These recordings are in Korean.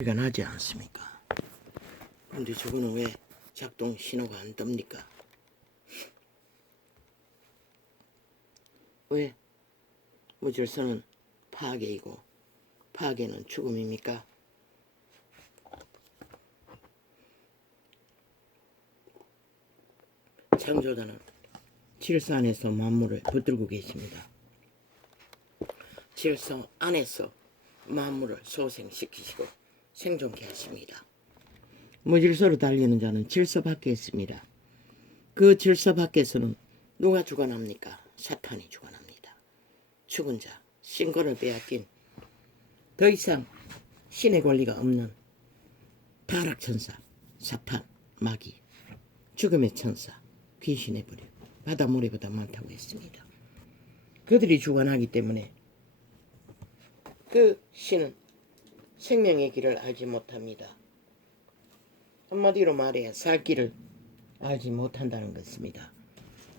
소리가 나지 않습니까? 근데 저거는 왜 작동 신호가 안 뜹니까? 왜 무질서는 파괴이고 파괴는 죽음입니까? 창조자는 질서 안에서 만물을 붙들고 계십니다. 질서 안에서 만물을 소생시키시고 생존케 하십니다. 무질서로 달리는 자는 질서 밖에 있습니다. 그 질서 밖에서는 누가 주관합니까? 사탄이 주관합니다. 죽은 자, 신권을 빼앗긴 더 이상 신의 권리가 없는 타락천사, 사탄, 마귀, 죽음의 천사, 귀신의 부류, 바닷모래보다 많다고 했습니다. 그들이 주관하기 때문에 그 신은 생명의 길을 알지 못합니다. 한마디로 말해야 살 길을 알지 못한다는 것입니다.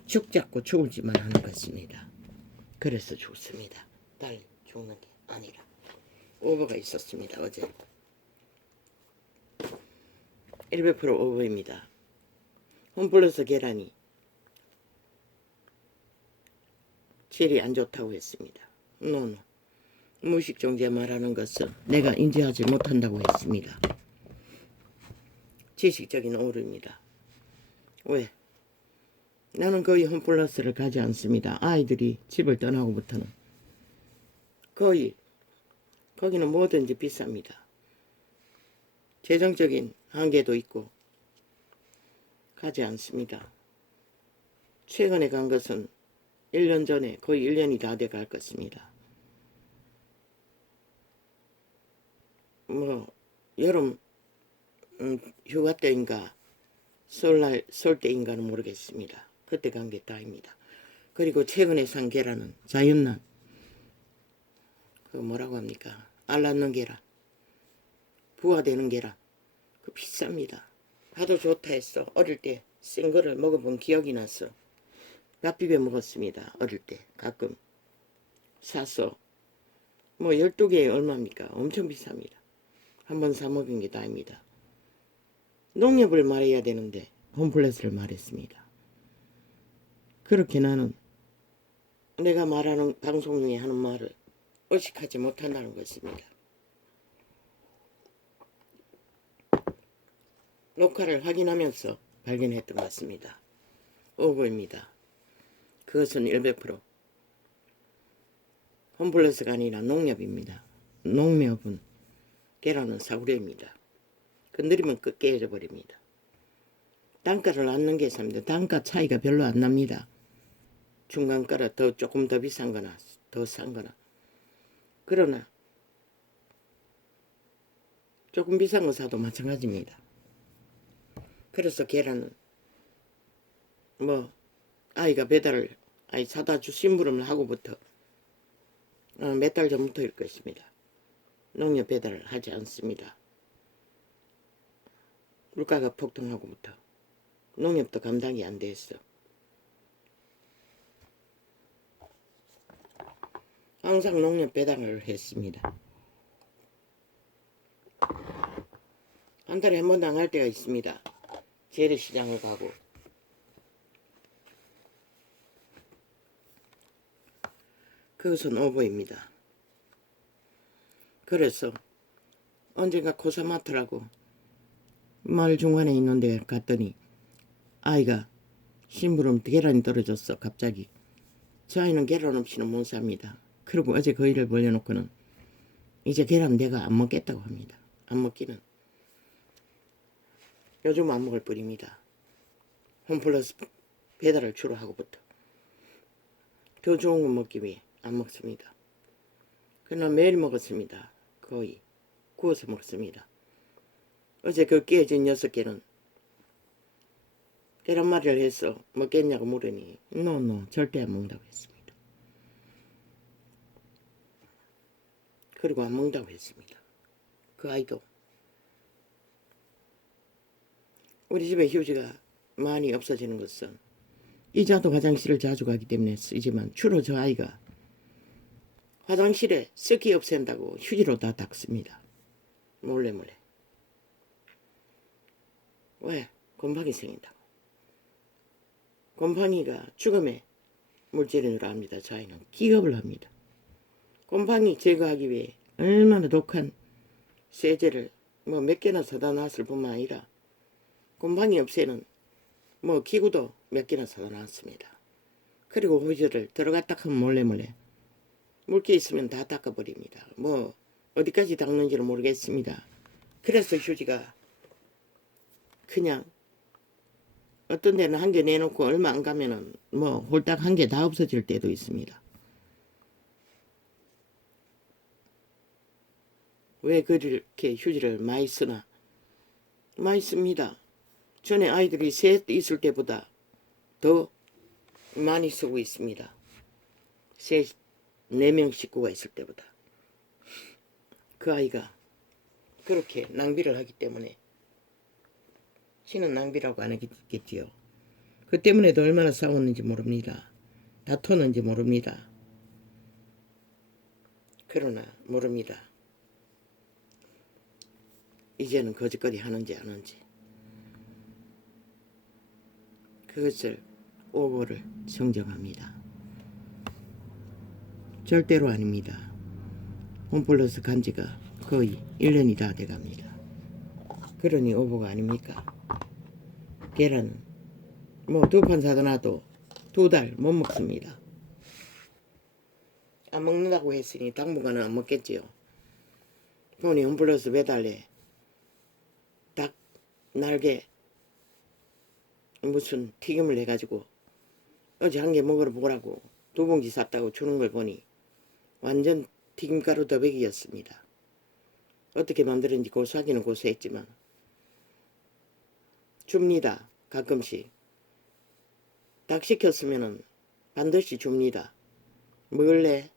죽잡고 죽을지만 하는 것입니다. 그래서 죽습니다. 달리 죽는 게 아니라. 오버가 있었습니다. 어제 100% 오버입니다. 홈플러스 계란이 질이 안 좋다고 했습니다. 노노. 무의식정제 말하는 것은 내가 인지하지 못한다고 했습니다. 지식적인 오류입니다. 왜? 나는 거의 홈플러스를 가지 않습니다. 아이들이 집을 떠나고부터는 거의 거기는 뭐든지 비쌉니다. 재정적인 한계도 있고 가지 않습니다. 최근에 간 것은 1년 전에 거의 1년이 다 돼 갈 것입니다. 여름 휴가 때인가 설날 설 때인가는 모르겠습니다. 그때 간 게 다입니다. 그리고 최근에 산 계란은 자연난 그 뭐라고 합니까? 알 낳는 계란, 부화되는 계란, 그 비쌉니다. 하도 좋다 했어. 어릴 때 센 거를 먹어본 기억이 났어. 밥 비벼 먹었습니다. 어릴 때 가끔 사서 12개에 얼마입니까? 엄청 비쌉니다. 한번 사 먹은 게 다입니다. 농협을 말해야 되는데 홈플러스를 말했습니다. 그렇게 나는 내가 말하는 방송 중에 하는 말을 의식하지 못한다는 것입니다. 녹화를 확인하면서 발견했던 것 같습니다. 오버입니다. 그것은 100% 홈플러스가 아니라 농협입니다. 농협은 계란은 사구려입니다. 건드리면 깨져 버립니다. 단가를 안는 게 있습니다. 단가 차이가 별로 안 납니다. 중간가라 조금 더 비싼 거나 더 싼 거나. 그러나 조금 비싼 거 사도 마찬가지입니다. 그래서 계란은 아이가 배달을 사다 주 심부름을 하고부터 몇 달 전부터일 것입니다. 농협 배달을 하지 않습니다. 물가가 폭등하고부터 농협도 감당이 안 됐어. 항상 농협 배달을 했습니다. 한 달에 한 번 나갈 때가 있습니다. 재래시장을 가고. 그것은 오버입니다. 그래서 언젠가 코사마트라고 마을 중간에 있는 데 갔더니 아이가 심부름 계란이 떨어졌어. 갑자기. 저 아이는 계란 없이는 못 삽니다. 그리고 어제 그 일을 벌려놓고는 이제 계란 내가 안 먹겠다고 합니다. 안 먹기는. 요즘 안 먹을 뿐입니다. 홈플러스 배달을 주로 하고부터. 더 좋은 거 먹기 위해 안 먹습니다. 그러나 매일 먹었습니다. 거의 구워서 먹습니다. 어제 그 깨진 6개는 계란말이를 해서 먹겠냐고 물으니 노 절대 안 먹는다고 했습니다. 그리고 안 먹는다고 했습니다. 그 아이도. 우리 집에 휴지가 많이 없어지는 것은 이자도 화장실을 자주 가기 때문에 쓰지만 주로 저 아이가 화장실에 습기 없앤다고 휴지로 다 닦습니다. 몰래. 왜? 곰팡이 생긴다고. 곰팡이가 죽음의 물질인 줄 압니다. 자연은 기겁을 합니다. 곰팡이 제거하기 위해 얼마나 독한 세제를 뭐 몇 개나 사다 놨을 뿐만 아니라 곰팡이 없애는 뭐 기구도 몇 개나 사다 놨습니다. 그리고 호주를 들어갔다 하면 몰래 물기 있으면 다 닦아버립니다. 뭐 어디까지 닦는지는 모르겠습니다. 그래서 휴지가 그냥 어떤 데는 한 개 내놓고 얼마 안 가면은 뭐 홀딱 한 개 다 없어질 때도 있습니다. 왜 그렇게 휴지를 많이 쓰나? 많이 씁니다. 전에 아이들이 셋 있을 때보다 더 많이 쓰고 있습니다. 셋, 4명 식구가 있을 때보다. 그 아이가 그렇게 낭비를 하기 때문에 지는 낭비라고 안 하겠지요. 그 때문에도 얼마나 싸웠는지 모릅니다. 다퉜는지 모릅니다. 그러나 모릅니다. 이제는 거짓거리 하는지 안 하는지. 그것을 오보를 정정합니다. 절대로 아닙니다. 홈플러스 간지가 거의 1년이 다 돼갑니다. 그러니 오보가 아닙니까? 계란은 뭐 2판 사다 놔도 2달 못 먹습니다. 안 먹는다고 했으니 당분간은 안 먹겠지요. 보니 홈플러스 매달래 닭 날개 무슨 튀김을 해가지고 어제 한 개 먹으러 보라고 2봉지 샀다고 주는 걸 보니 완전 튀김가루 더백이었습니다. 어떻게 만드는지 고수하기는 고수했지만 줍니다. 가끔씩 닭 시켰으면은 반드시 줍니다. 먹을래?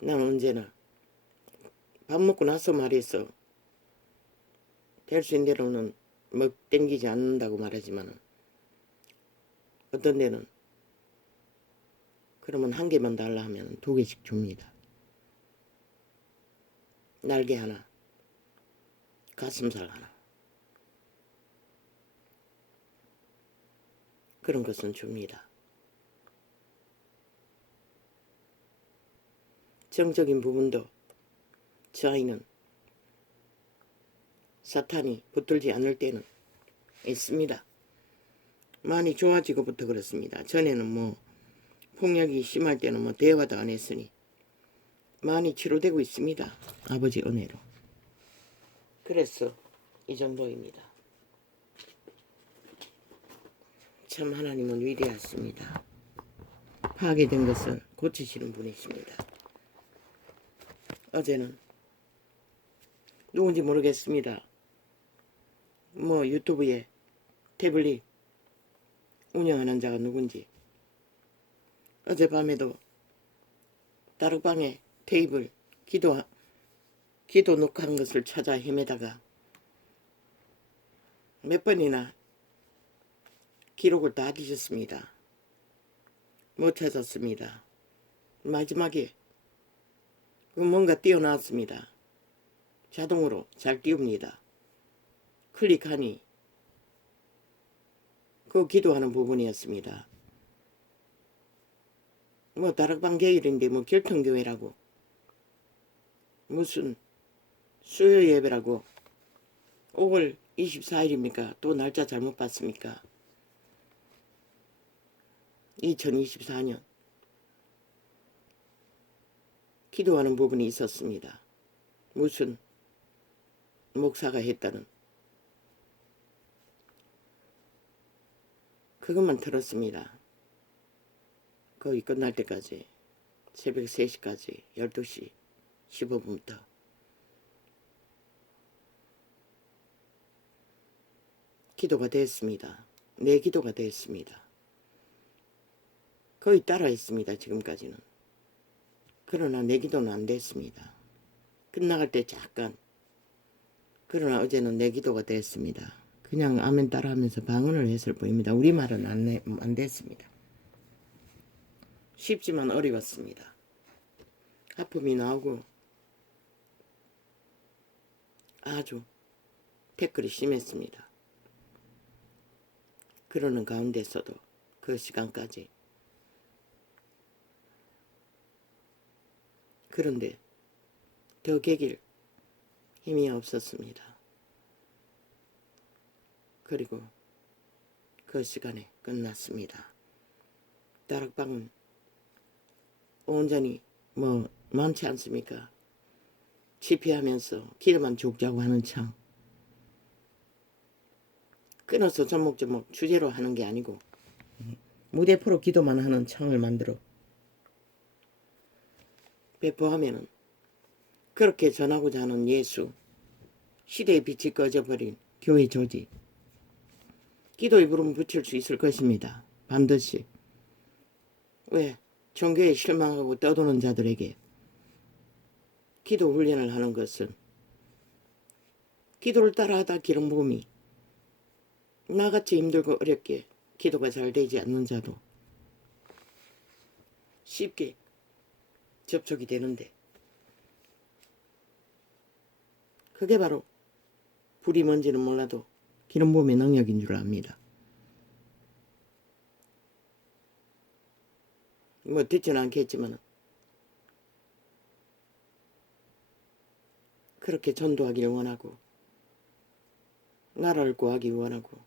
난 언제나 밥 먹고 나서 말했어. 될 수 있는 대로는 땡기지 않는다고 말하지만 어떤 데는 그러면 한 개만 달라 하면 2개씩 줍니다. 날개 하나, 가슴살 하나. 그런 것은 줍니다. 정적인 부분도 저 아이는 사탄이 붙들지 않을 때는 있습니다. 많이 좋아지고부터 그렇습니다. 전에는 뭐 폭력이 심할 때는 뭐 대화도 안 했으니 많이 치료되고 있습니다. 아버지 은혜로. 그래서 이 정도입니다. 참 하나님은 위대하십니다. 파괴된 것을 고치시는 분이십니다. 어제는 누군지 모르겠습니다. 뭐 유튜브에 태블릿 운영하는 자가 누군지 어젯밤에도 다락방에 테이블 기도 녹화한 것을 찾아 헤매다가 몇 번이나 기록을 다 뒤졌습니다. 못 찾았습니다. 마지막에 뭔가 띄어나왔습니다. 자동으로 잘 띄웁니다. 클릭하니 그 기도하는 부분이었습니다. 뭐 다락방 계일인데 뭐 결통교회라고 무슨 수요 예배라고 5월 24일입니까? 또 날짜 잘못 봤습니까? 2024년 기도하는 부분이 있었습니다. 무슨 목사가 했다는 그것만 들었습니다. 거의 끝날 때까지 새벽 3시까지 12시 15분부터 기도가 됐습니다. 내 기도가 됐습니다. 거의 따라했습니다. 지금까지는. 그러나 내 기도는 안 됐습니다. 끝나갈 때 잠깐. 그러나 어제는 내 기도가 됐습니다. 그냥 아멘 따라하면서 방언을 했을 뿐입니다. 우리말은 안 됐습니다. 쉽지만 어려웠습니다. 하품이 나오고 아주 태클이 심했습니다. 그러는 가운데서도 그 시간까지. 그런데 더 개길 힘이 없었습니다. 그리고 그 시간에 끝났습니다. 다락방은 온전히 많지 않습니까? 집회하면서 기도만 죽자고 하는 창. 끊어서 조목조목 주제로 하는 게 아니고 무대포로 기도만 하는 창을 만들어 배포하면은 그렇게 전하고자 하는 예수, 시대의 빛이 꺼져버린 교회 조직, 기도의 부름 붙일 수 있을 것입니다. 반드시. 왜? 종교에 실망하고 떠도는 자들에게 기도 훈련을 하는 것은 기도를 따라하다 기름 부음이 나같이 힘들고 어렵게 기도가 잘 되지 않는 자도 쉽게 접촉이 되는데 그게 바로 불이 뭔지는 몰라도 기름 부음의 능력인 줄 압니다. 듣지는 않겠지만 그렇게 전도하기를 원하고 나라를 구하기 원하고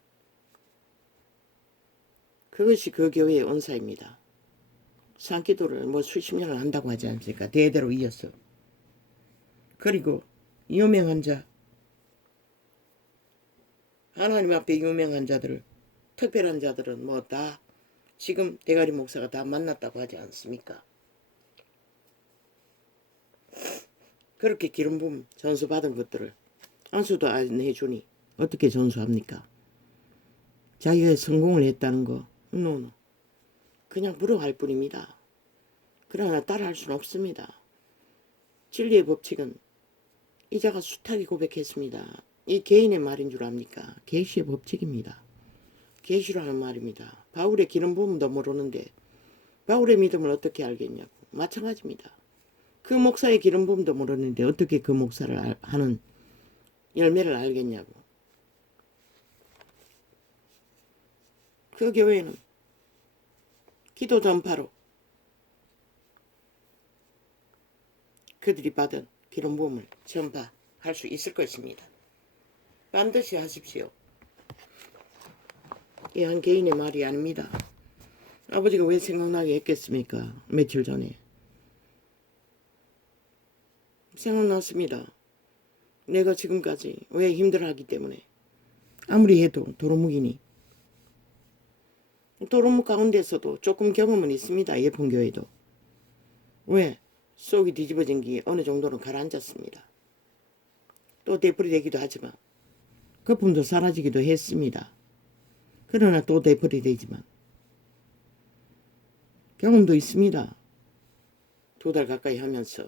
그것이 그 교회의 은사입니다. 산기도를 수십 년을 한다고 하지 않습니까? 대대로 이어서. 그리고 유명한 자, 하나님 앞에 유명한 자들을, 특별한 자들은 다 지금 대가리 목사가 다 만났다고 하지 않습니까? 그렇게 기름 부음 전수 받은 것들을 안수도 안 해주니 어떻게 전수합니까? 자기가 성공을 했다는 거 노노 그냥 부러워할 뿐입니다. 그러나 따라할 수는 없습니다. 진리의 법칙은 이자가 숱하게 고백했습니다. 이 개인의 말인 줄 압니까? 계시의 법칙입니다. 계시라는 말입니다. 바울의 기름 부음도 모르는데 바울의 믿음을 어떻게 알겠냐고. 마찬가지입니다. 그 목사의 기름 부음도 모르는데 어떻게 그 목사를 하는 열매를 알겠냐고. 그 교회는 기도 전파로 그들이 받은 기름 부음을 전파할 수 있을 것입니다. 반드시 하십시오. 이 한 개인의 말이 아닙니다. 아버지가 왜 생각나게 했겠습니까? 며칠 전에 생각났습니다. 내가 지금까지 왜 힘들어하기 때문에 아무리 해도 도루묵이니 도루묵 가운데서도 조금 경험은 있습니다. 예쁜 교회도. 왜? 속이 뒤집어진 게 어느 정도는 가라앉았습니다. 또 되풀이되기도 하지만 거품도 사라지기도 했습니다. 그러나 또 되풀이되지만 경험도 있습니다. 2달 가까이 하면서.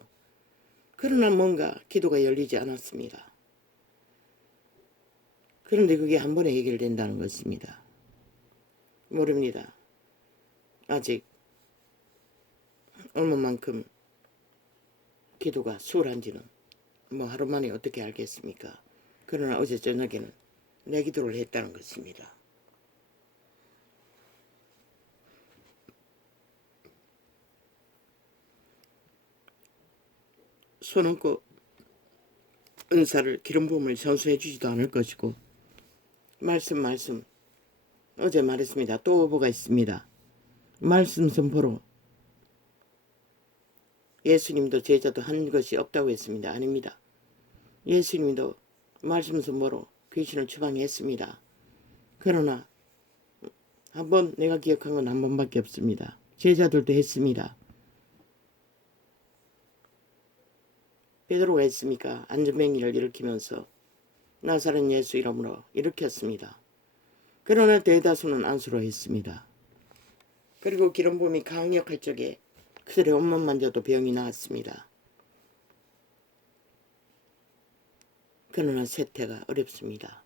그러나 뭔가 기도가 열리지 않았습니다. 그런데 그게 한 번에 해결된다는 것입니다. 모릅니다. 아직 얼마만큼 기도가 수월한지는 하루 만에 어떻게 알겠습니까? 그러나 어제 저녁에는 내 기도를 했다는 것입니다. 손 얹고 은사를 기름 부음을 전수해 주지도 않을 것이고 말씀 어제 말했습니다. 또 뭐가 있습니다. 말씀 선포로 예수님도 제자도 한 것이 없다고 했습니다. 아닙니다. 예수님도 말씀 선포로 귀신을 추방했습니다. 그러나 한번 내가 기억한 건 한 번밖에 없습니다. 제자들도 했습니다. 베드로가 했습니까? 안전뱅이를 일으키면서 나사렛 예수 이름으로 일으켰습니다. 그러나 대다수는 안수로 했습니다. 그리고 기름 부음이 강력할 적에 그들의 옷만 만져도 병이 나았습니다. 그러나 세태가 어렵습니다.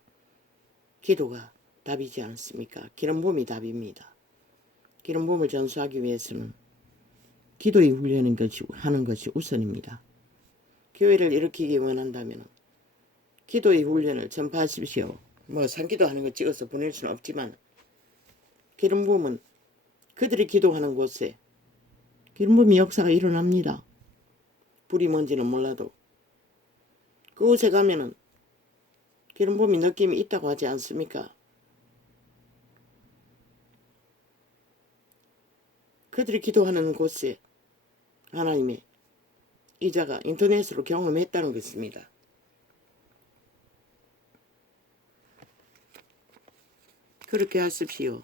기도가 답이지 않습니까? 기름 부음이 답입니다. 기름 부음을 전수하기 위해서는 기도의 훈련을 하는 것이 우선입니다. 교회를 일으키기 원한다면 기도의 훈련을 전파하십시오. 뭐 산기도 하는 거 찍어서 보낼 수는 없지만 기름 부음은 그들이 기도하는 곳에 기름 부음의 역사가 일어납니다. 불이 뭔지는 몰라도 그곳에 가면은 기름 부음의 느낌이 있다고 하지 않습니까? 그들이 기도하는 곳에 하나님의 이자가 인터넷으로 경험했다는 것입니다. 그렇게 하십시오.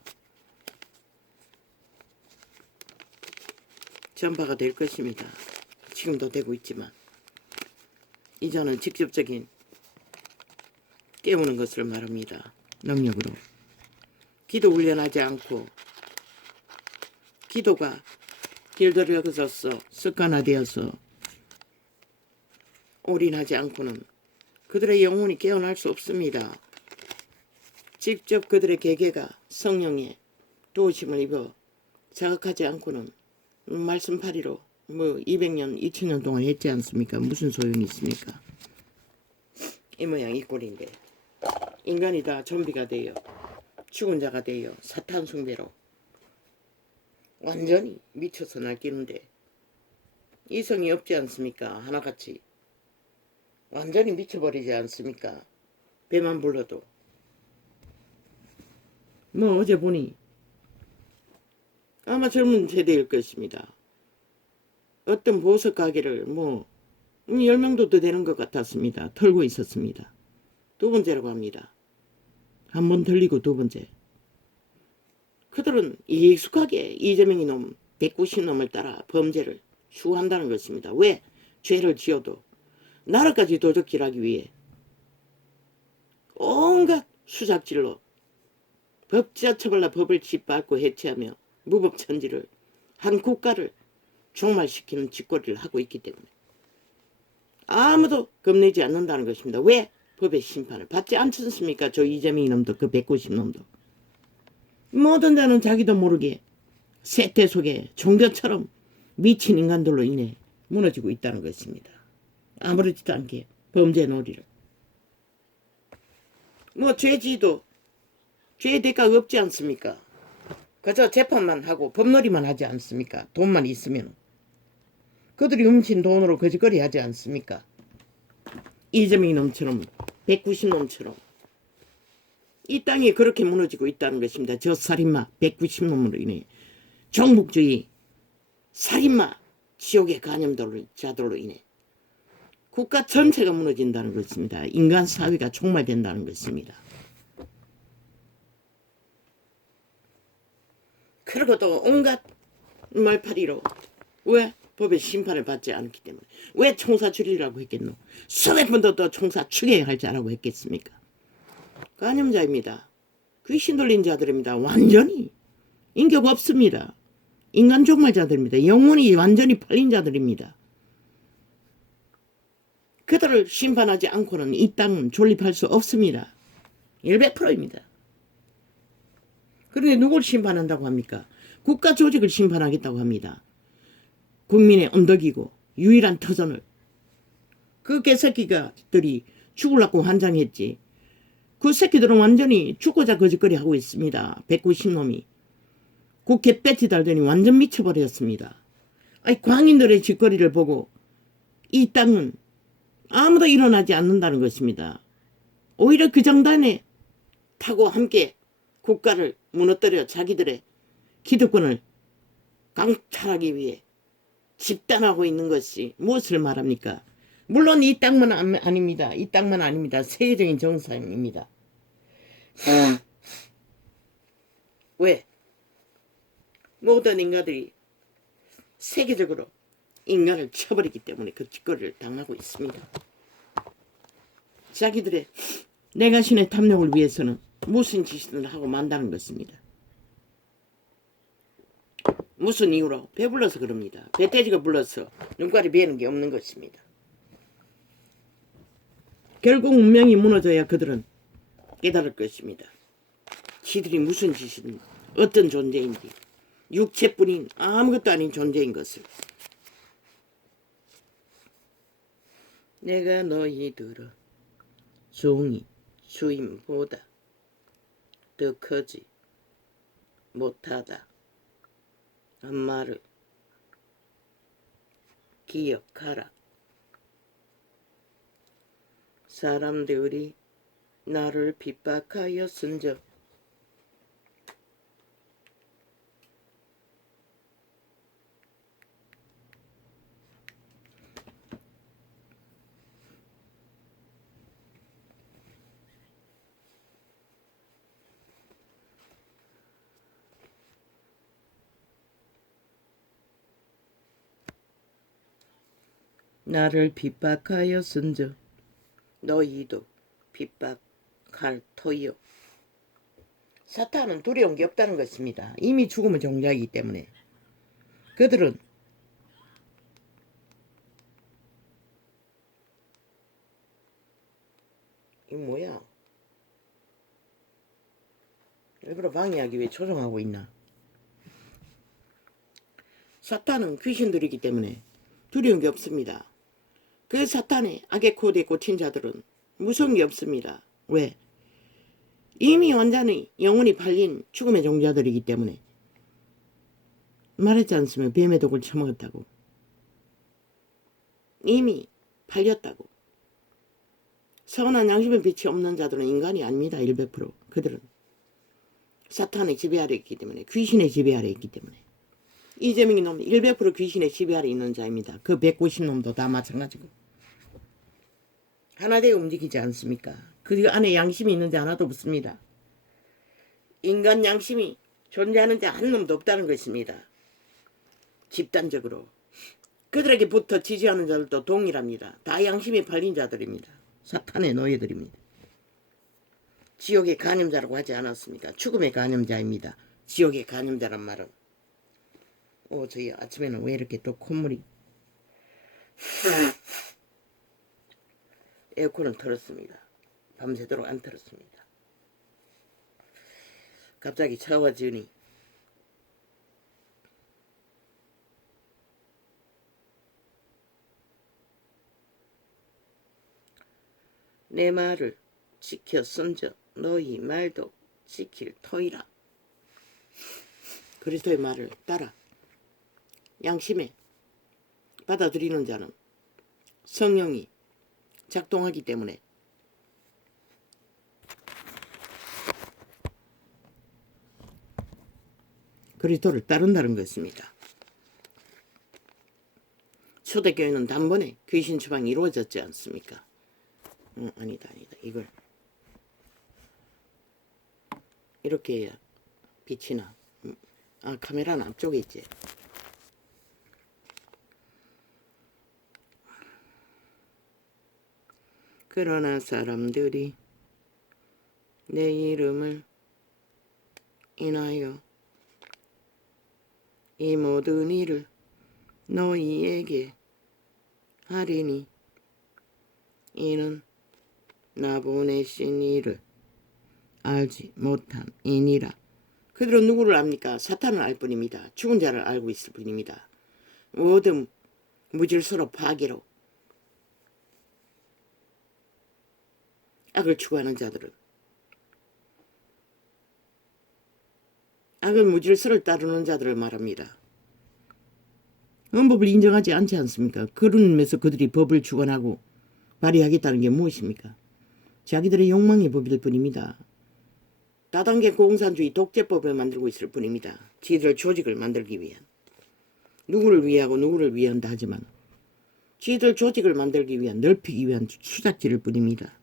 전파가 될 것입니다. 지금도 되고 있지만 이자는 직접적인 깨우는 것을 말합니다. 능력으로. 기도 훈련하지 않고 기도가 길들여져서 습관화되어서 올인하지 않고는 그들의 영혼이 깨어날 수 없습니다. 직접 그들의 계계가 성령의 도우심을 입어 자극하지 않고는 말씀파리로 뭐 200년, 2000년 동안 했지 않습니까? 무슨 소용이 있습니까? 이 모양 이 꼴인데 인간이 다 좀비가 되어 죽은 자가 되어 사탄 숭배로 완전히 미쳐서 날뛰는데 이성이 없지 않습니까? 하나같이 완전히 미쳐버리지 않습니까? 배만 불러도 뭐 어제 보니 아마 젊은 세대일 것입니다. 어떤 보석 가게를 뭐 10명도 더 되는 것 같았습니다. 털고 있었습니다. 두 번째라고 합니다. 한 번 털리고 두 번째. 그들은 익숙하게 이재명이 놈 190놈을 따라 범죄를 추구한다는 것입니다. 왜? 죄를 지어도 나라까지 도적질하기 위해 온갖 수작질로 법자 처벌나 법을 짓밟고 해체하며 무법천지를 한 국가를 종말시키는 짓거리를 하고 있기 때문에 아무도 겁내지 않는다는 것입니다. 왜? 법의 심판을 받지 않지 않습니까? 저 이재명이 놈도 그 190놈도 모든 자는 자기도 모르게 세태 속에 종교처럼 미친 인간들로 인해 무너지고 있다는 것입니다. 아무렇지도 않게 범죄 놀이를 뭐 죄지도 죄의 대가가 없지 않습니까? 그저 재판만 하고 법놀이만 하지 않습니까? 돈만 있으면 그들이 훔친 돈으로 거짓거리 하지 않습니까? 이재명이 놈처럼 190놈처럼 이 땅이 그렇게 무너지고 있다는 것입니다. 저 살인마 190놈으로 인해 종북주의 살인마 지옥의 간염자들로 인해 국가 전체가 무너진다는 것입니다. 인간 사회가 종말된다는 것입니다. 그러고도 온갖 말파리로 왜? 법의 심판을 받지 않기 때문에 왜 총사 줄이라고 했겠노? 수백 번도 더 총사 죽여야 할 자라고 했겠습니까? 간염자입니다. 귀신 들린 자들입니다. 완전히 인격 없습니다. 인간 종말자들입니다. 영혼이 완전히 팔린 자들입니다. 그들을 심판하지 않고는 이 땅은 존립할 수 없습니다. 100%입니다. 그런데 누굴 심판한다고 합니까? 국가 조직을 심판하겠다고 합니다. 국민의 언덕이고 유일한 터전을 그 개새끼들이 죽으려고 환장했지. 그 새끼들은 완전히 죽고자 거짓거리 하고 있습니다. 190놈이. 그 개빼티 달더니 완전 미쳐버렸습니다. 아니 광인들의 짓거리를 보고 이 땅은 아무도 일어나지 않는다는 것입니다. 오히려 그 정단에 타고 함께 국가를 무너뜨려 자기들의 기득권을 강탈하기 위해 집단하고 있는 것이 무엇을 말합니까? 물론 이 땅만 아닙니다. 이 땅만 아닙니다. 세계적인 정상입니다. 왜? 모든 인간들이 세계적으로 인간을 쳐버리기 때문에 그 짓거리를 당하고 있습니다. 자기들의 내가신의 탐욕을 위해서는 무슨 짓을 하고 만다는 것입니다. 무슨 이유로? 배불러서 그럽니다. 배돼지가 불러서 눈깔이 베는 게 없는 것입니다. 결국 운명이 무너져야 그들은 깨달을 것입니다. 지들이 무슨 짓인 어떤 존재인지 육체뿐인 아무것도 아닌 존재인 것을. 내가 너희들을 종이 주인보다 더 크지 못하다 한 말을 기억하라. 사람들이 나를 핍박하였은즉 나를 핍박하였은즉 너희도 핍박할 터이요. 사탄은 두려운 게 없다는 것입니다. 이미 죽음을 종자이기 때문에 그들은 이 뭐야? 일부러 방해하기 위해 조종하고 있나? 사탄은 귀신들이기 때문에 두려운 게 없습니다. 그 사탄의 악의 코드에 꽂힌 자들은 무서운 게 없습니다. 왜? 이미 완전히 영혼이 팔린 죽음의 종자들이기 때문에. 말했지 않습니까? 뱀의 독을 처먹었다고. 이미 팔렸다고. 선한 양심의 빛이 없는 자들은 인간이 아닙니다. 100%. 그들은 사탄의 지배 아래 있기 때문에, 귀신의 지배 아래 있기 때문에. 이재명이 놈 100% 귀신의 지배 아래 있는 자입니다. 그 190놈도 다 마찬가지고. 하나 되어 움직이지 않습니까? 그 안에 양심이 있는 자 하나도 없습니다. 인간 양심이 존재하는 자 한 놈도 없다는 것입니다. 집단적으로. 그들에게 붙어 지지하는 자들도 동일합니다. 다 양심이 팔린 자들입니다. 사탄의 노예들입니다. 지옥의 간염자라고 하지 않았습니까? 죽음의 간염자입니다. 지옥의 간염자란 말은. 저희 아침에는 왜 이렇게 또 콧물이. 에어컨은 틀었습니다. 밤새도록 안 틀었습니다. 갑자기 차가워지니 내 말을 지켰은즉 너희 말도 지킬 터이라. 그리스도의 말을 따라 양심에 받아들이는 자는 성령이 작동하기 때문에 그리스도를 따른다는 것입니다. 초대교회는 단번에 귀신 추방이 이루어졌지 않습니까? 아니다. 이걸 이렇게 해야 빛이 나. 카메라는 앞쪽에 있지. 그러나 사람들이 내 이름을 인하여 이 모든 일을 너희에게 하리니 이는 나 보내신 이를 알지 못함이니라. 그들은 누구를 압니까? 사탄을 알 뿐입니다. 죽은 자를 알고 있을 뿐입니다. 모든 무질서로 파괴로 악을 추구하는 자들은 악을 무질서를 따르는 자들을 말합니다. 헌법을 인정하지 않지 않습니까? 그런 의미에서 그들이 법을 주관하고 발의하겠다는 게 무엇입니까? 자기들의 욕망의 법일 뿐입니다. 다단계 공산주의 독재법을 만들고 있을 뿐입니다. 지들 조직을 만들기 위한. 누구를 위하고 누구를 위한다 하지만 지들 조직을 만들기 위한, 넓히기 위한 수작질일 뿐입니다.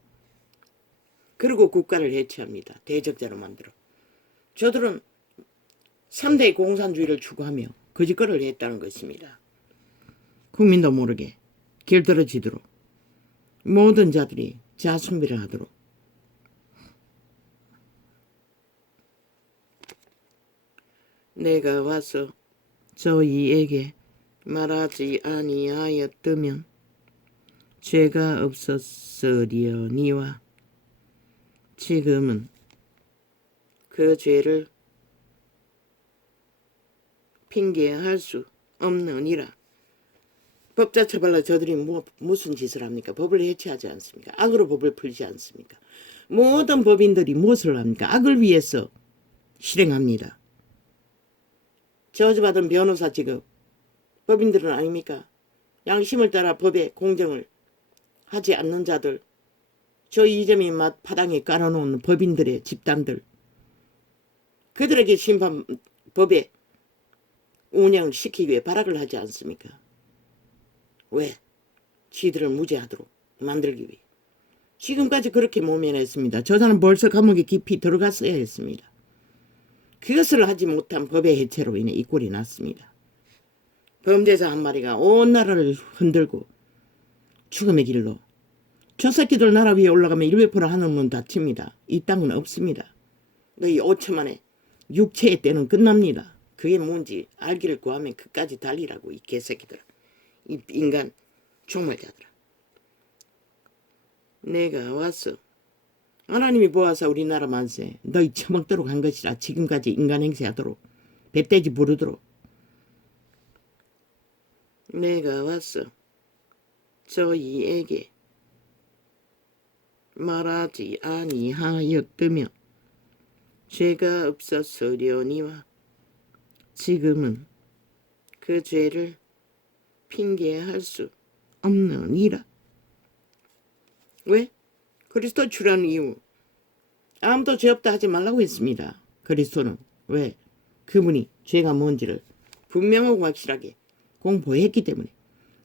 그리고 국가를 해체합니다. 대적자로 만들어. 저들은 3대 공산주의를 추구하며 거짓거리를 했다는 것입니다. 국민도 모르게 길들어지도록 모든 자들이 자숭비를 하도록 내가 와서 저희에게 말하지 아니하였더면 죄가 없었으려니와 지금은 그 죄를 핑계할 수 없느니라. 법자 처벌로 저들이 무슨 짓을 합니까? 법을 해체하지 않습니까? 악으로 법을 풀지 않습니까? 모든 법인들이 무엇을 합니까? 악을 위해서 실행합니다. 저주받은 변호사 직업 법인들은 아닙니까? 양심을 따라 법의 공정을 하지 않는 자들, 저 이재민 마당에 깔아놓은 법인들의 집단들, 그들에게 심판 법의 운영을 시키기 위해 발악을 하지 않습니까? 왜? 지들을 무죄하도록 만들기 위해. 지금까지 그렇게 모면했습니다. 저자는 벌써 감옥에 깊이 들어갔어야 했습니다. 그것을 하지 못한 법의 해체로 인해 이 꼴이 났습니다. 범죄자 한 마리가 온 나라를 흔들고 죽음의 길로, 저 새끼들 나라 위에 올라가면 100% 하늘문 닫힙니다. 이 땅은 없습니다. 너희 5천만의 육체의 때는 끝납니다. 그게 뭔지 알기를 구하면 그까지 달리라고, 이 개새끼들아. 이 인간 종말자들아. 내가 왔어. 하나님이 보아서 우리나라 만세 너희 처먹도록 한 것이라. 지금까지 인간 행세하도록, 배떼지 부르도록. 내가 왔어. 저희에게 말하지 아니하였으며 죄가 없었으려니와 지금은 그 죄를 핑계할 수 없느니라. 왜? 그리스도 출한 이후 아무도 죄 없다 하지 말라고 했습니다. 그리스도는 왜? 그분이 죄가 뭔지를 분명하고 확실하게 공포했기 때문에,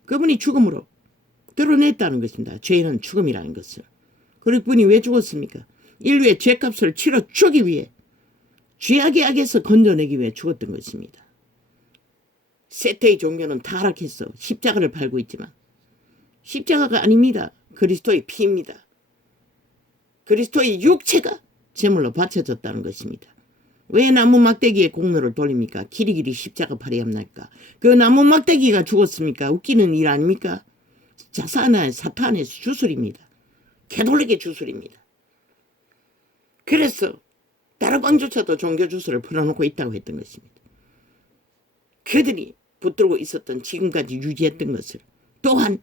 그분이 죽음으로 드러냈다는 것입니다. 죄는 죽음이라는 것을. 그분이 왜 죽었습니까? 인류의 죄값을 치러주기 위해, 죄악의 악에서 건져내기 위해 죽었던 것입니다. 세태의 종교는 타락해서 십자가를 팔고 있지만 십자가가 아닙니다. 그리스도의 피입니다. 그리스도의 육체가 제물로 바쳐졌다는 것입니다. 왜 나무 막대기에 공로를 돌립니까? 길이길이 십자가 팔이 합니까? 그 나무 막대기가 죽었습니까? 웃기는 일 아닙니까? 사탄의 주술입니다. 캐톨릭의 주술입니다. 그래서 다락방조차도 종교 주술을 풀어놓고 있다고 했던 것입니다. 그들이 붙들고 있었던, 지금까지 유지했던 것을, 또한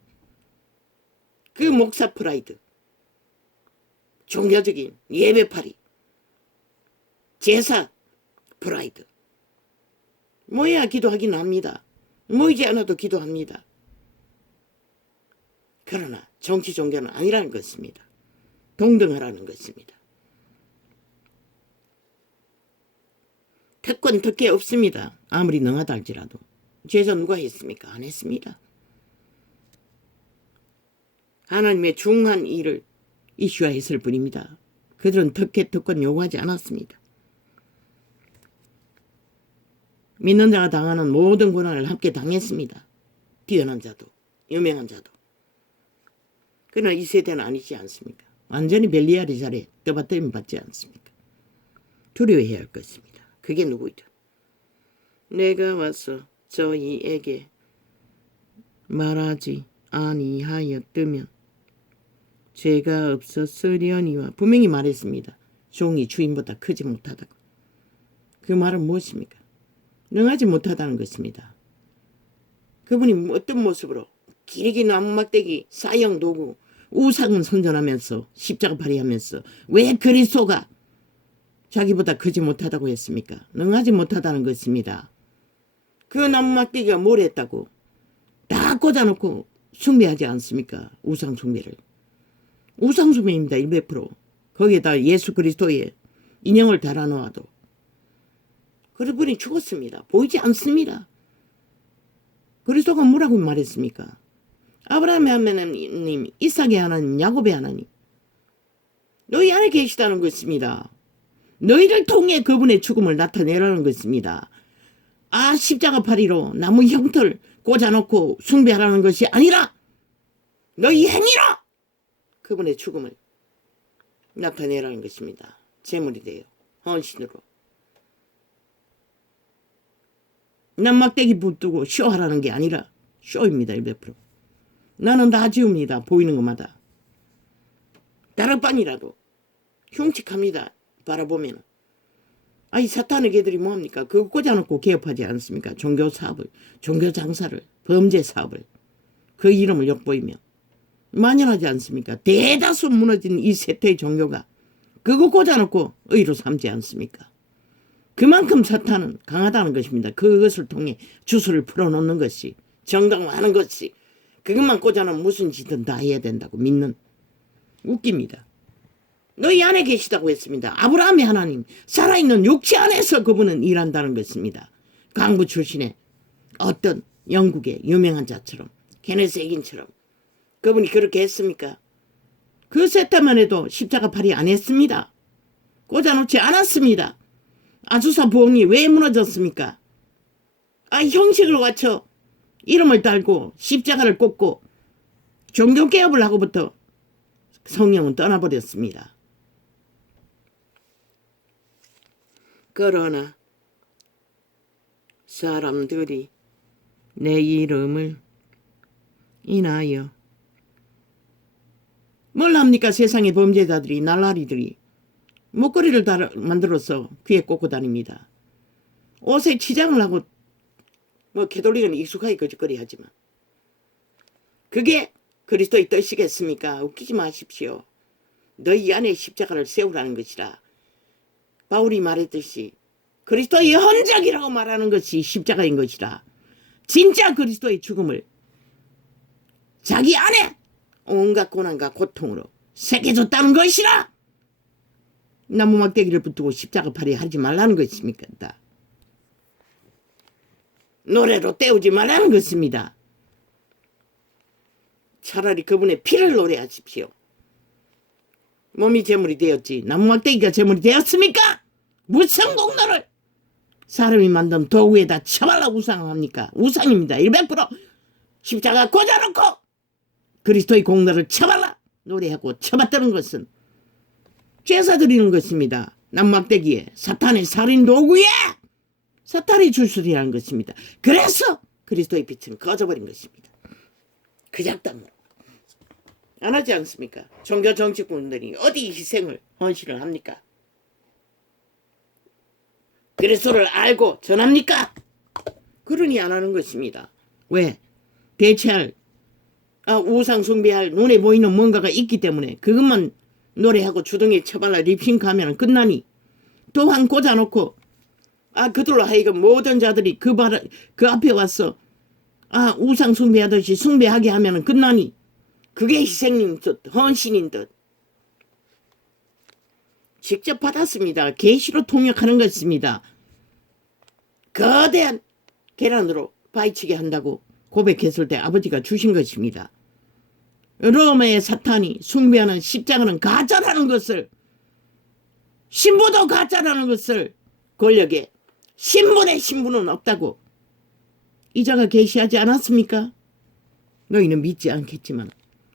그 목사 프라이드, 종교적인 예배팔이, 제사 프라이드, 모여야 기도하긴 합니다. 모이지 않아도 기도합니다. 그러나 정치 종교는 아니라는 것입니다. 동등하라는 것입니다. 특권 특혜 없습니다. 아무리 능하다 할지라도. 죄자 누가 했습니까? 안 했습니다. 하나님의 중한 일을 이슈화했을 뿐입니다. 그들은 특혜 특권 요구하지 않았습니다. 믿는 자가 당하는 모든 고난을 함께 당했습니다. 뛰어난 자도 유명한 자도. 그러나 이 세대는 아니지 않습니까? 완전히 벨리알의 자리에 떠받들림 받지 않습니까? 두려워해야 할 것입니다. 그게 누구이든. 내가 와서 저희에게 말하지 아니하였으면 죄가 없었으려니와, 분명히 말했습니다. 종이 주인보다 크지 못하다고. 그 말은 무엇입니까? 능하지 못하다는 것입니다. 그분이 어떤 모습으로 길게 나무 막대기, 사형 도구, 우상은 선전하면서 십자가 발휘하면서 왜 그리스도가 자기보다 크지 못하다고 했습니까? 능하지 못하다는 것입니다. 그 나무 막대기가 뭘 했다고? 다 꽂아놓고 숭배하지 않습니까? 우상 숭배를. 우상 숭배입니다. 100%. 거기에다 예수 그리스도의 인형을 달아놓아도 그분이 죽었습니다. 보이지 않습니다. 그리스도가 뭐라고 말했습니까? 아브라함의 하나님, 이삭의 하나님, 야곱의 하나님, 너희 안에 계시다는 것입니다. 너희를 통해 그분의 죽음을 나타내라는 것입니다. 십자가 파리로 나무 형틀 꽂아놓고 숭배하라는 것이 아니라 너희 행위로 그분의 죽음을 나타내라는 것입니다. 제물이 돼요. 헌신으로. 난막대기 붙들고 쇼하라는 게 아니라 쇼입니다. 100%. 나는 다 지웁니다. 보이는 것마다. 다락방이라도 흉측합니다. 바라보면. 이 사탄의 개들이 뭐합니까? 그거 꽂아놓고 개업하지 않습니까? 종교 사업을, 종교 장사를, 범죄 사업을. 그 이름을 엿보이며 만연하지 않습니까? 대다수 무너진 이 세태의 종교가 그거 꽂아놓고 의로 삼지 않습니까? 그만큼 사탄은 강하다는 것입니다. 그것을 통해 주술을 풀어놓는 것이, 정당화하는 것이, 그것만 꽂아놓으면 무슨 짓은 다 해야 된다고 믿는, 웃깁니다. 너희 안에 계시다고 했습니다. 아브라함의 하나님, 살아있는 육체 안에서 그분은 일한다는 것입니다. 강부 출신의 어떤 영국의 유명한 자처럼, 케네스 에긴처럼 그분이 그렇게 했습니까? 그 세타만 해도 십자가 팔이 안 했습니다. 꽂아놓지 않았습니다. 아수사 부엉이 왜 무너졌습니까? 형식을 갖춰 이름을 달고 십자가를 꽂고 종교개혁을 하고부터 성령은 떠나버렸습니다. 그러나 사람들이 내 이름을 인하여 뭘 합니까? 세상의 범죄자들이, 날라리들이 목걸이를 만들어서 귀에 꽂고 다닙니다. 옷에 치장을 하고 개돌리는 익숙하게 거짓거리 하지만 그게 그리스도의 뜻이겠습니까? 웃기지 마십시오. 너희 안에 십자가를 세우라는 것이라. 바울이 말했듯이 그리스도의 흔적이라고 말하는 것이 십자가인 것이라. 진짜 그리스도의 죽음을 자기 안에 온갖 고난과 고통으로 새겨줬다는 것이라. 나무 막대기를 붙들고 십자가 팔이 하지 말라는 것입니까? 노래로 때우지 말라는 것입니다. 차라리 그분의 피를 노래하십시오. 몸이 제물이 되었지 나무 막대기가 제물이 되었습니까? 무슨 공로를 사람이 만든 도구에다 쳐발라 우상합니까? 우상입니다. 100% 십자가 꽂아놓고 그리스도의 공로를 쳐발라 노래하고 쳐받드는 것은 제사 드리는 것입니다. 나무 막대기에 사탄의 살인 도구에 사탄의 주술이라는 것입니다. 그래서 그리스도의 빛은 꺼져버린 것입니다. 그 작담으로 안 하지 않습니까? 종교 정치꾼들이 어디 희생을 헌신을 합니까? 그리스도를 알고 전합니까? 그러니 안 하는 것입니다. 왜? 대체할 우상 숭배할 눈에 보이는 뭔가가 있기 때문에 그것만 노래하고 주둥이에 쳐발라 립싱크하면 끝나니 또한 꽂아놓고 그들로 하여금 모든 자들이 그 앞에 와서 우상 숭배하듯이 숭배하게 하면 끝나니 그게 희생인 듯 헌신인 듯 직접 받았습니다. 계시로 통역하는 것입니다. 거대한 계란으로 파헤치게 한다고 고백했을 때 아버지가 주신 것입니다. 로마의 사탄이 숭배하는 십자가는 가짜라는 것을, 신부도 가짜라는 것을 권력에 신분의 신분은 없다고 이자가 계시하지 않았습니까? 너희는 믿지 않겠지만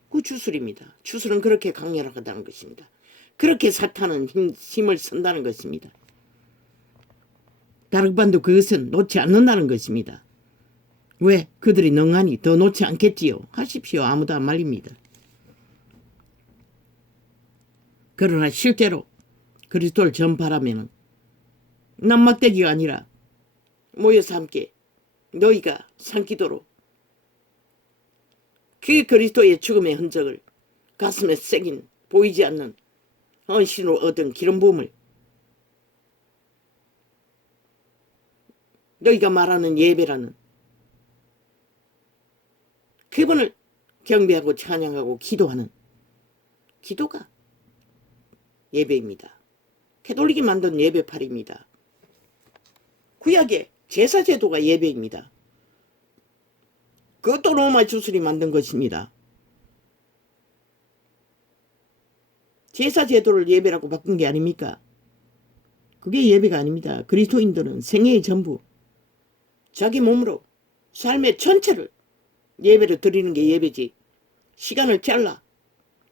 그 주술입니다. 주술은 그렇게 강렬하다는 것입니다. 그렇게 사탄은 힘을 쓴다는 것입니다. 다락반도 그것은 놓지 않는다는 것입니다. 왜? 그들이 능하니 더 놓지 않겠지요. 하십시오. 아무도 안 말립니다. 그러나 실제로 그리스도를 전파하면 남막대기가 아니라 모여서 함께 너희가 산기도로 그 그리스도의 죽음의 흔적을 가슴에 새긴 보이지 않는 헌신으로 얻은 기름 부음을 너희가 말하는 예배라는 그분을 경배하고 찬양하고 기도하는 기도가 예배입니다. 캐톨릭이 만든 예배팔입니다. 구약의 제사제도가 예배입니다. 그것도 로마 주술이 만든 것입니다. 제사제도를 예배라고 바꾼 게 아닙니까? 그게 예배가 아닙니다. 그리스도인들은 생애의 전부 자기 몸으로 삶의 전체를 예배를 드리는 게 예배지. 시간을 잘라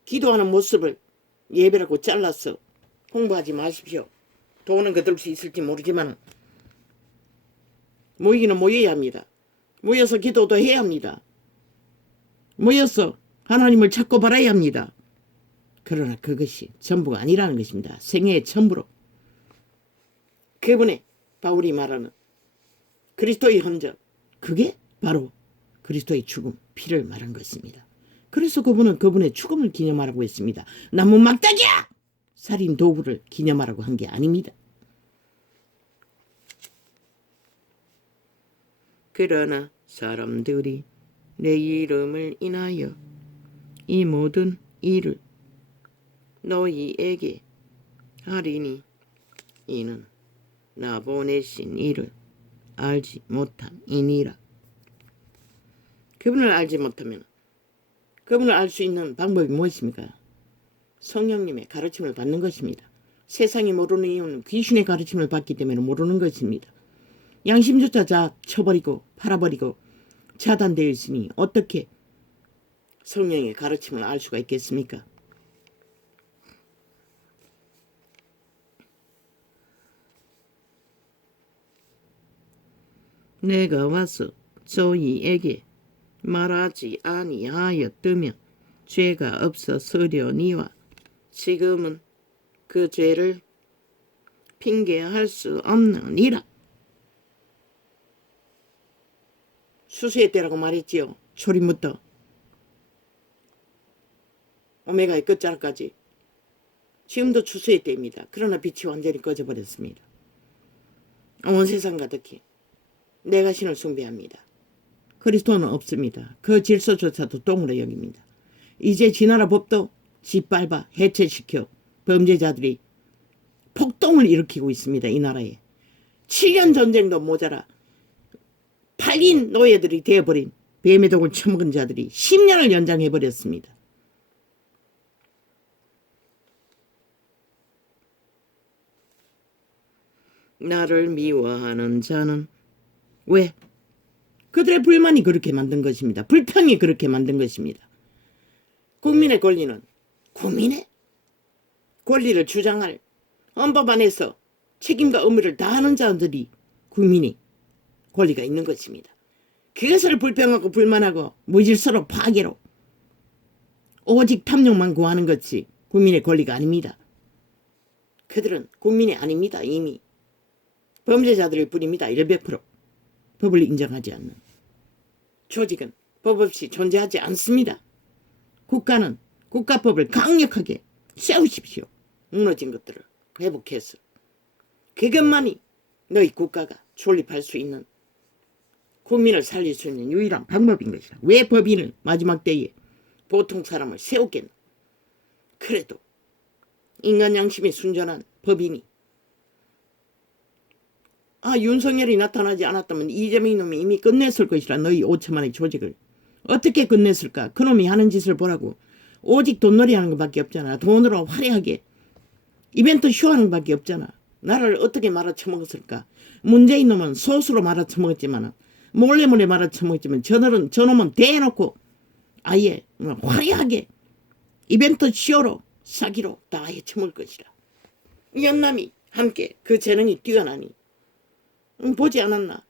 기도하는 모습을 예배라고 잘라서 홍보하지 마십시오. 돈은 거둘 수 있을지 모르지만 모이기는 모여야 합니다. 모여서 기도도 해야 합니다. 모여서 하나님을 찾고 바라야 합니다. 그러나 그것이 전부가 아니라는 것입니다. 생애의 전부로 그분의 바울이 말하는 그리스도의 흔적, 그게 바로 그리스도의 죽음, 피를 말한 것입니다. 그래서 그분은 그분의 죽음을 기념하라고 했습니다. 나무 막대기야! 살인 도구를 기념하라고 한 게 아닙니다. 그러나 사람들이 내 이름을 인하여 이 모든 일을 너희에게 하리니 이는 나 보내신 이를 알지 못함이니라. 그분을 알지 못하면 그분을 알 수 있는 방법이 무엇입니까? 성령님의 가르침을 받는 것입니다. 세상이 모르는 이유는 귀신의 가르침을 받기 때문에 모르는 것입니다. 양심조차 쳐버리고 팔아버리고 차단되어 있으니 어떻게 성령의 가르침을 알 수가 있겠습니까? 내가 와서 저희에게 말하지 아니하였으면 죄가 없었으려니와 지금은 그 죄를 핑계할 수 없느니라. 수수의 때라고 말했지요. 초림부터 오메가의 끝자락까지. 지금도 추수의 때입니다. 그러나 빛이 완전히 꺼져버렸습니다. 온 세상 가득히 내가 신을 숭배합니다. 그리스도는 없습니다. 그 질서조차도 똥으로 여깁니다. 이제 지나라 법도 짓밟아 해체시켜 범죄자들이 폭동을 일으키고 있습니다. 이 나라에. 7년 전쟁도 모자라 팔린 노예들이 되어버린 뱀의 독을 처먹은 자들이 10년을 연장해버렸습니다. 나를 미워하는 자는 왜? 그들의 불만이 그렇게 만든 것입니다. 불평이 그렇게 만든 것입니다. 국민의 권리는 국민의 권리를 주장할 헌법 안에서 책임과 의무를 다하는 자들이 국민이 권리가 있는 것입니다. 그것을 불평하고 불만하고 무질서로 파괴로 오직 탐욕만 구하는 것이 국민의 권리가 아닙니다. 그들은 국민이 아닙니다. 이미 범죄자들일 뿐입니다. 100%. 법을 인정하지 않는 조직은 법 없이 존재하지 않습니다. 국가는 국가법을 강력하게 세우십시오. 무너진 것들을 회복해서 그것만이 너희 국가가 존립할 수 있는 국민을 살릴 수 있는 유일한 방법인 것이라. 왜 법인을 마지막 때에 보통 사람을 세우겠나. 그래도 인간 양심이 순전한 법인이 윤석열이 나타나지 않았다면 이재명 놈이 이미 끝냈을 것이라. 너희 5천만의 조직을 어떻게 끝냈을까. 그놈이 하는 짓을 보라고. 오직 돈놀이 하는 것밖에 없잖아. 돈으로 화려하게 이벤트 쇼하는 것밖에 없잖아. 나라를 어떻게 말아쳐먹었을까. 문재인 놈은 소수로 말아쳐먹었지만 몰래 말아쳐먹었지만 저놈은 대놓고 아예 화려하게 이벤트 쇼로 사기로 다 해쳐먹을 것이라. 연남이 함께 그 재능이 뛰어나니 보지 않았나.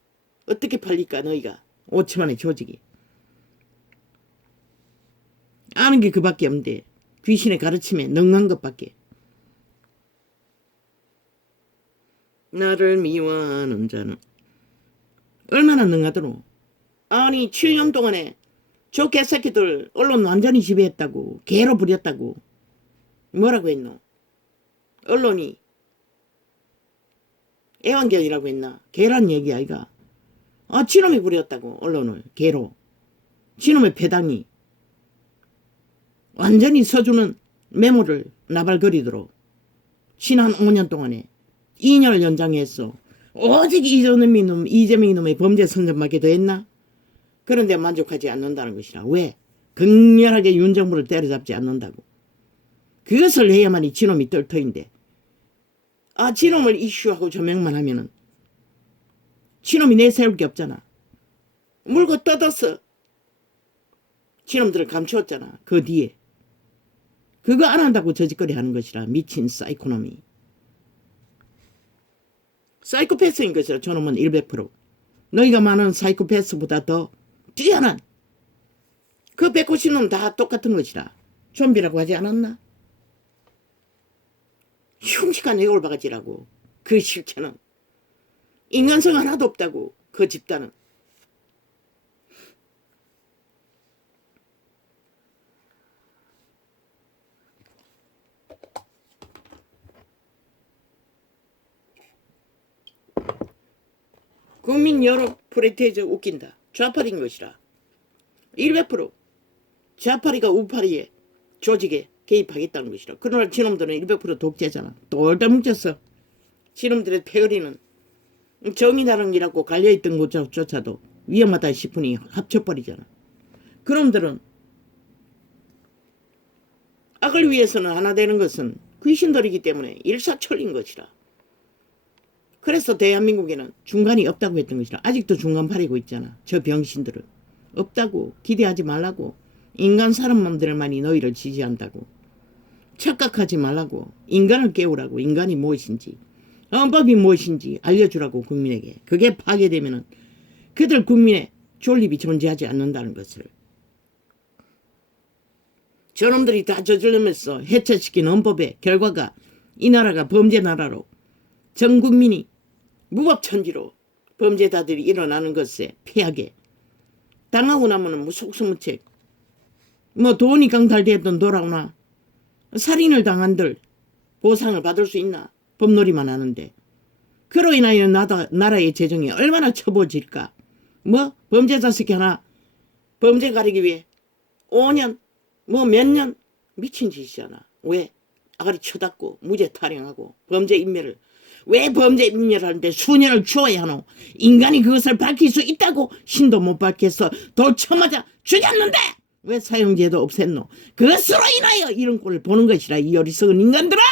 어떻게 팔릴까. 너희가 5천만의 조직이 아는 게 그밖에 없는데 귀신의 가르침에 능한 것밖에. 나를 미워하는 자는 얼마나 능하더노. 아니 7년 동안에 저 개새끼들 언론 완전히 지배했다고. 개로 부렸다고. 뭐라고 했노. 언론이 애완견이라고 했나. 개란 얘기 아이가. 지놈이 부렸다고. 언론을 개로. 지놈의 배당이 완전히 서주는 메모를 나발거리도록 지난 5년 동안에 2년을 연장했어. 오직 이재명 놈의 범죄 선전밖에 더 했나? 그런데 만족하지 않는다는 것이라. 왜? 극렬하게 윤 정부를 때려잡지 않는다고. 그것을 해야만이 지놈이 떨터인데. 지놈을 이슈하고 조명만 하면은 지놈이 내세울 게 없잖아. 물고 뜯었어. 지놈들을 감추었잖아. 그 뒤에. 그거 안 한다고 저짓거리 하는 것이라. 미친 사이코놈이. 사이코패스인 것이라. 저놈은 100%. 너희가 많은 사이코패스보다 더 뛰어난 그 190놈 다 똑같은 것이라. 좀비라고 하지 않았나? 흉측한 애골바가지라고. 그 실체는 인간성 하나도 없다고. 그 집단은 국민 여론 프레테이저 웃긴다. 좌파리인 것이라. 100% 좌파리가 우파리의 조직에 개입하겠다는 것이라. 그러나 지놈들은 100% 독재잖아. 돌돌 뭉쳤어. 지놈들의 패거리는 정의나랑이라고 갈려있던 것조차도 위험하다 싶으니 합쳐버리잖아. 그놈들은 악을 위해서는 하나 되는 것은 귀신들이기 때문에 일사천리인 것이라. 그래서 대한민국에는 중간이 없다고 했던 것이라. 아직도 중간 파리고 있잖아. 저 병신들은. 없다고. 기대하지 말라고. 인간 사람들만이 너희를 지지한다고. 착각하지 말라고. 인간을 깨우라고. 인간이 무엇인지, 헌법이 무엇인지 알려주라고 국민에게. 그게 파괴되면은 그들 국민의 존립이 존재하지 않는다는 것을. 저놈들이 다 저질러면서 해체시킨 헌법의 결과가 이 나라가 범죄 나라로 전 국민이 무법천지로 범죄자들이 일어나는 것에 패하게 당하고 나면은 뭐 속수무책 뭐 돈이 강탈되었던 돌아오나 살인을 당한들 보상을 받을 수 있나. 법놀이만 하는데. 그로 인하여 나라의 재정이 얼마나 처보질까. 뭐 범죄자 새끼 하나 범죄 가리기 위해 5년 뭐 몇 년 미친 짓이잖아. 왜? 아가리 쳐닫고 무죄 타령하고 범죄 인멸을. 왜 범죄 인멸하는데 수년을 주어야 하노. 인간이 그것을 밝힐 수 있다고 신도 못 밝혀서 돌 쳐맞아 죽였는데 왜 사형제도 없앴노. 그것으로 인하여 이런 꼴을 보는 것이라. 이 어리석은 인간들아.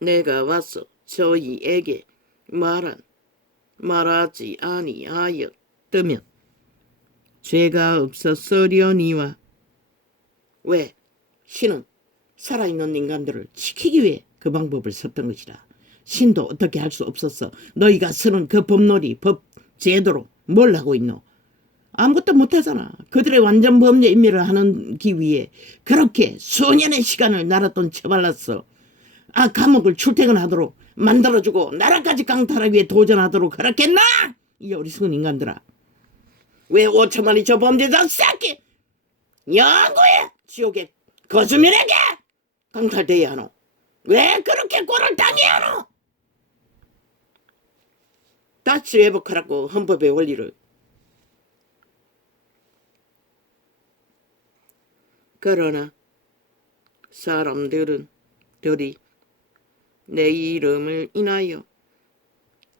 내가 와서 저희에게 말하지 아니하였다면 죄가 없었으려니와. 왜? 신은 살아있는 인간들을 지키기 위해 그 방법을 썼던 것이라. 신도 어떻게 할 수 없었어. 너희가 쓰는 그 법놀이, 법 제도로 뭘 하고 있노. 아무것도 못하잖아. 그들의 완전 범죄 인멸을 하기 위해 그렇게 수년의 시간을 나라돈 처발랐어. 감옥을 출퇴근하도록 만들어주고 나라까지 강탈하기 위해 도전하도록 그렇겠나? 이 어리석은 인간들아. 왜 5천만이 저 범죄자 새끼 영구에 지옥에 거주민에게 강탈돼야 하노? 왜 그렇게 꼴을 당해야 하노? 다시 회복하라고 헌법의 원리를. 그러나 사람들이 내 이름을 인하여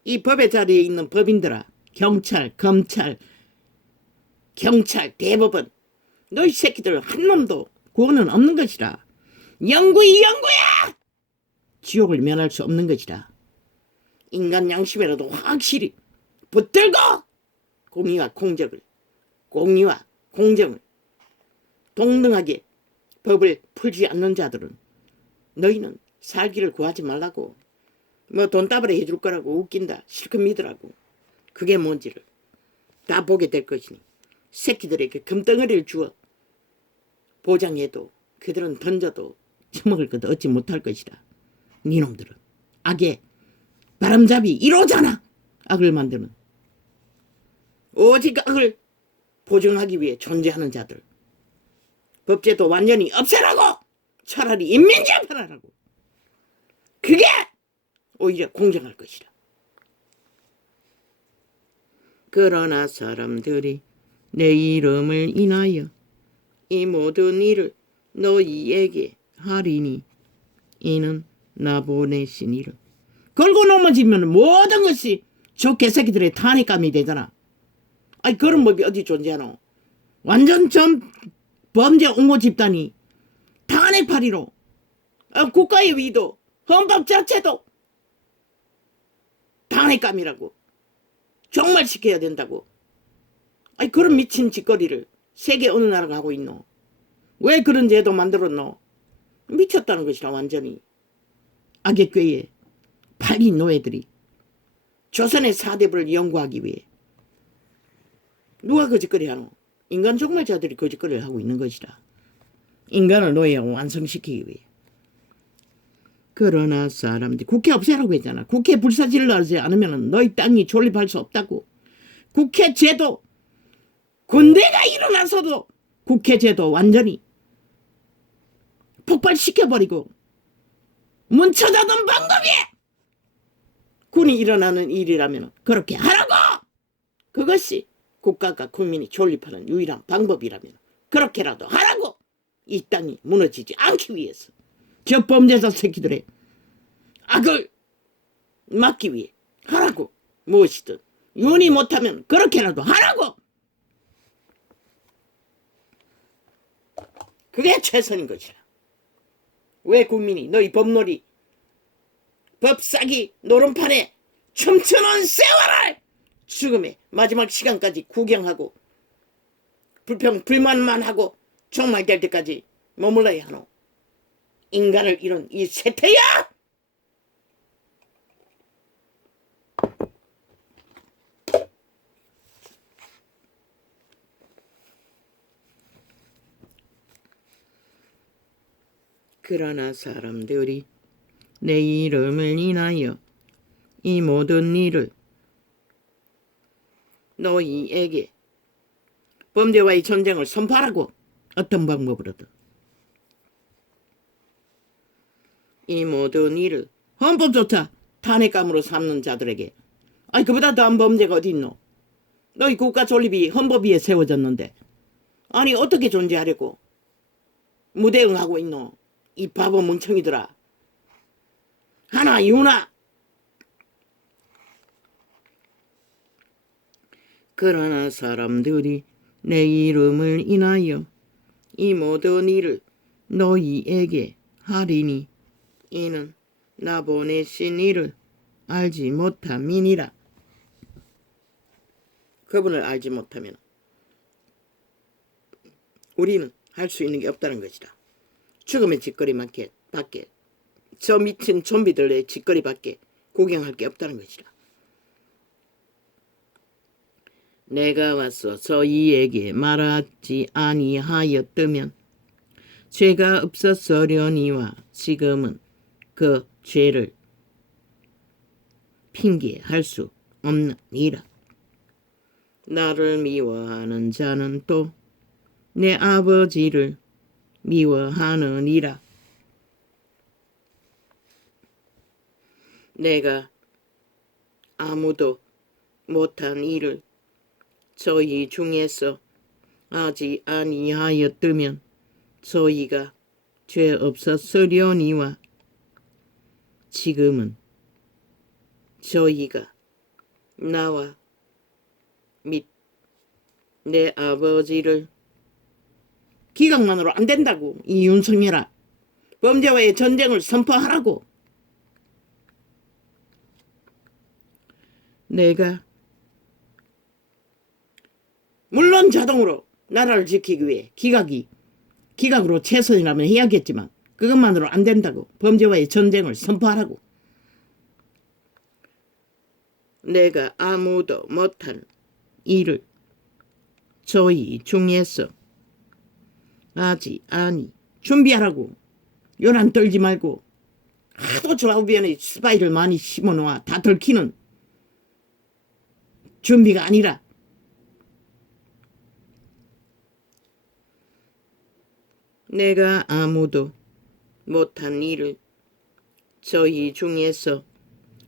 이 법의 자리에 있는 법인들아, 경찰, 검찰, 대법원, 너희 새끼들 한 놈도 구원은 없는 것이라. 영구야! 지옥을 면할 수 없는 것이라. 인간 양심이라도 확실히 붙들고 공의와 공정을 동등하게 법을 풀지 않는 자들은 너희는 살기를 구하지 말라고. 뭐 돈 따발에 해줄 거라고 웃긴다. 실컷 믿으라고. 그게 뭔지를 다 보게 될 것이니 새끼들에게 금덩어리를 주어 보장해도 그들은 던져도 처먹을 것 얻지 못할 것이다. 니놈들은 악의 바람잡이 1호잖아. 악을 만드는 오직 악을 보증하기 위해 존재하는 자들. 법제도 완전히 없애라고. 차라리 인민재판하라고. 그게 오히려 공정할 것이다. 그러나 사람들이 내 이름을 인하여 이 모든 일을 너희에게 하리니 이는 나 보내신 이름. 걸고 넘어지면 모든 것이 저 개새끼들의 탄핵감이 되잖아. 그런 법이 어디 존재하노. 완전 전 범죄 옹호 집단이 탄핵파리로 국가의 위도 헌법 자체도 탄핵감이라고 종말시켜야 된다고. 그런 미친 짓거리를 세계 어느 나라가 하고 있노. 왜 그런 제도 만들었노. 미쳤다는 것이라. 완전히 악의 꾀에 팔린 노예들이 조선의 사대부를 연구하기 위해 누가 거짓거리 하노. 인간 종말자들이 거짓거리를 하고 있는 것이라. 인간을 노예하고 완성시키기 위해. 그러나 사람들이 국회 없애라고 했잖아. 국회 불사질러 하지 않으면 너희 땅이 존립할 수 없다고. 국회 제도, 군대가 일어나서도 국회 제도 완전히 폭발시켜버리고 문 쳐닫은 방법이 군이 일어나는 일이라면 그렇게 하라고! 그것이 국가가 국민이 존립하는 유일한 방법이라면 그렇게라도 하라고! 이 땅이 무너지지 않기 위해서 저 범죄자 새끼들의 악을 막기 위해 하라고. 무엇이든 윤이 못하면 그렇게라도 하라고. 그게 최선인 것이라. 왜 국민이 너희 법놀이 법사기 노름판에 춤추는 세월을 죽음의 마지막 시간까지 구경하고 불만만 하고 종말될 때까지 머물러야 하노. 인간을 잃은 이 세태야! 그러나 사람들이 내 이름을 인하여 이 모든 일을 너희에게 범죄와의 전쟁을 선포하라고. 어떤 방법으로든 이 모든 일을 헌법조차 탄핵감으로 삼는 자들에게 아니 그보다 더한 범죄가 어디 있노. 너희 국가 존립이 헌법 위에 세워졌는데 아니 어떻게 존재하려고 무대응하고 있노. 이 바보 멍청이들아. 하나 유나. 그러나 사람들이 내 이름을 인하여 이 모든 일을 너희에게 하리니 이는 나 보내신 이를 알지 못함이니라. 그분을 알지 못하면 우리는 할 수 있는 게 없다는 것이다. 죽음의 짓거리 밖에 저 미친 좀비들의 짓거리 밖에 구경할 게 없다는 것이다. 내가 와서 저희에게 말하지 아니하였다면 죄가 없었으려니와 지금은 그 죄를 핑계할 수 없느니라. 나를 미워하는 자는 또 내 아버지를 미워하느니라. 내가 아무도 못한 일을 저희 중에서 하지 아니하였다면 저희가 죄 없었으려니와 지금은 저희가 나와 및 내 아버지를 기각만으로 안 된다고. 이 윤석열아, 범죄와의 전쟁을 선포하라고. 내가 물론 자동으로 나라를 지키기 위해 기각으로 최선이라면 해야겠지만 그것만으로 안 된다고. 범죄와의 전쟁을 선포하라고. 내가 아무도 못한 일을 저희 중에서 하지 아니. 준비하라고. 요란 떨지 말고. 하도 좌우변에 스파이를 많이 심어놓아 다 들키는 준비가 아니라 내가 아무도 못한 일을 저희 중에서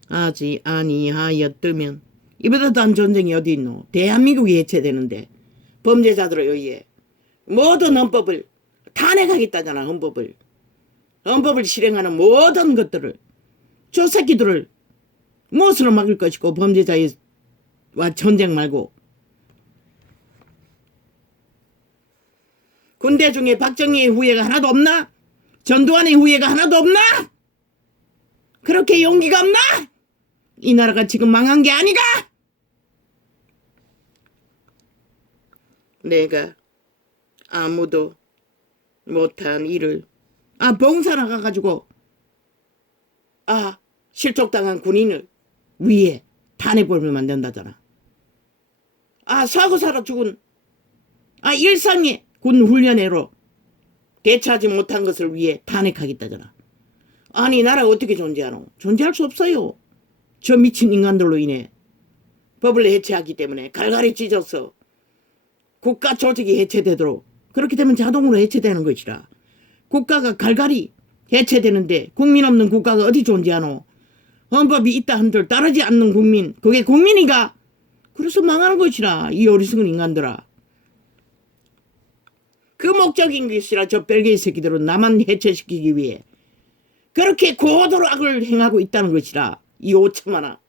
하지 아니하였다면 이보다 더한 전쟁이 어디 있노. 대한민국이 해체되는데 범죄자들에 의해 모든 헌법을 탄핵하겠다잖아. 헌법을 실행하는 모든 것들을 저 새끼들을 무엇으로 막을 것이고 범죄자와 전쟁 말고. 군대 중에 박정희의 후예가 하나도 없나? 전두환의 후예가 하나도 없나? 그렇게 용기가 없나? 이 나라가 지금 망한 게 아니가? 내가 아무도 못한 일을 봉사 나가가지고 실족당한 군인을 위해 탄핵범을 만든다잖아. 사고사로 죽은 일상의 군 훈련애로 대처하지 못한 것을 위해 탄핵하겠다잖아. 아니 나라가 어떻게 존재하노? 존재할 수 없어요. 저 미친 인간들로 인해 법을 해체하기 때문에 갈갈이 찢어서 국가 조직이 해체되도록 그렇게 되면 자동으로 해체되는 것이라. 국가가 갈갈이 해체되는데 국민 없는 국가가 어디 존재하노? 헌법이 있다 한들 따르지 않는 국민, 그게 국민이가? 그래서 망하는 것이라, 이 어리석은 인간들아. 그 목적인 것이라, 저 벨기에 새끼들은 나만 해체시키기 위해 그렇게 고도로 악을 행하고 있다는 것이라, 이 오참하나.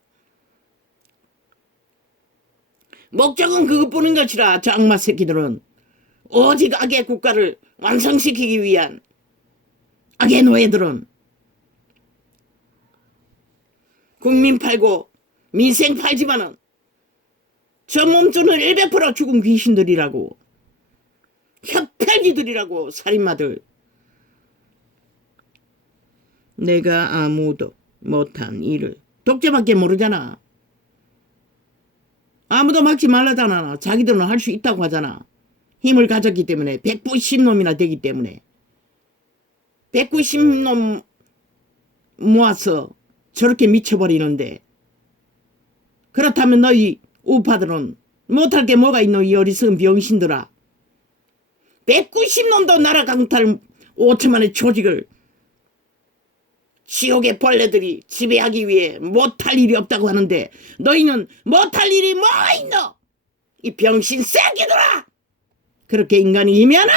목적은 그것뿐인 것이라, 저 악마 새끼들은. 오직 악의 국가를 완성시키기 위한 악의 노예들은. 국민 팔고 민생 팔지만은 저 몸뚱은 100% 죽은 귀신들이라고. 혈팔기들이라고, 살인마들. 내가 아무도 못한 일을. 독재밖에 모르잖아. 아무도 막지 말라잖아. 자기들은 할 수 있다고 하잖아. 힘을 가졌기 때문에. 190놈이나 되기 때문에. 190놈 모아서 저렇게 미쳐버리는데, 그렇다면 너희 우파들은 못할 게 뭐가 있노, 이 어리석은 병신들아. 190놈도 나라 강탈 5천만의 조직을 지옥의 벌레들이 지배하기 위해 못할 일이 없다고 하는데, 너희는 못할 일이 뭐가 있노, 이 병신 새끼들아. 그렇게 인간이 이면아,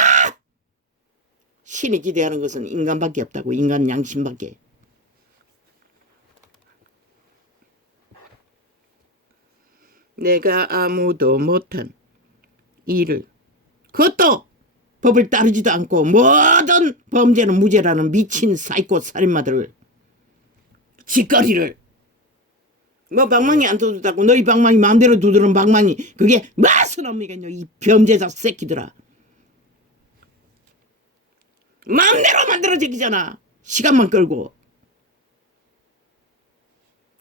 신이 기대하는 것은 인간밖에 없다고. 인간 양심밖에. 내가 아무도 못한 일을, 그것도 법을 따르지도 않고 모든 범죄는 무죄라는 미친 사이코 살인마들을, 짓거리를. 뭐 방망이 안 두드다고 너희 방망이 마음대로 두드는 방망이, 그게 무슨 의미가 있냐, 이 범죄자 새끼들아. 마음대로 만들어지기잖아, 시간만 끌고.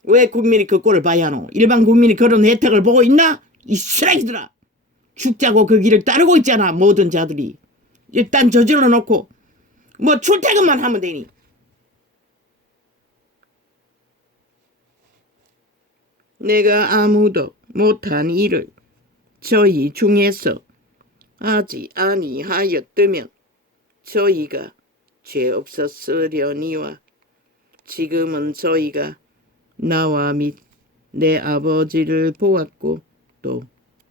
왜 국민이 그 꼴을 봐야 하노? 일반 국민이 그런 혜택을 보고 있나? 이 쓰레기들아. 죽자고 그 길을 따르고 있잖아, 모든 자들이. 일단 저질러 놓고 뭐 출퇴근만 하면 되니. 내가 아무도 못한 일을 저희 중에서 하지 아니하였으면 저희가 죄 없었으려니와 지금은 저희가 나와 및 내 아버지를 보았고 또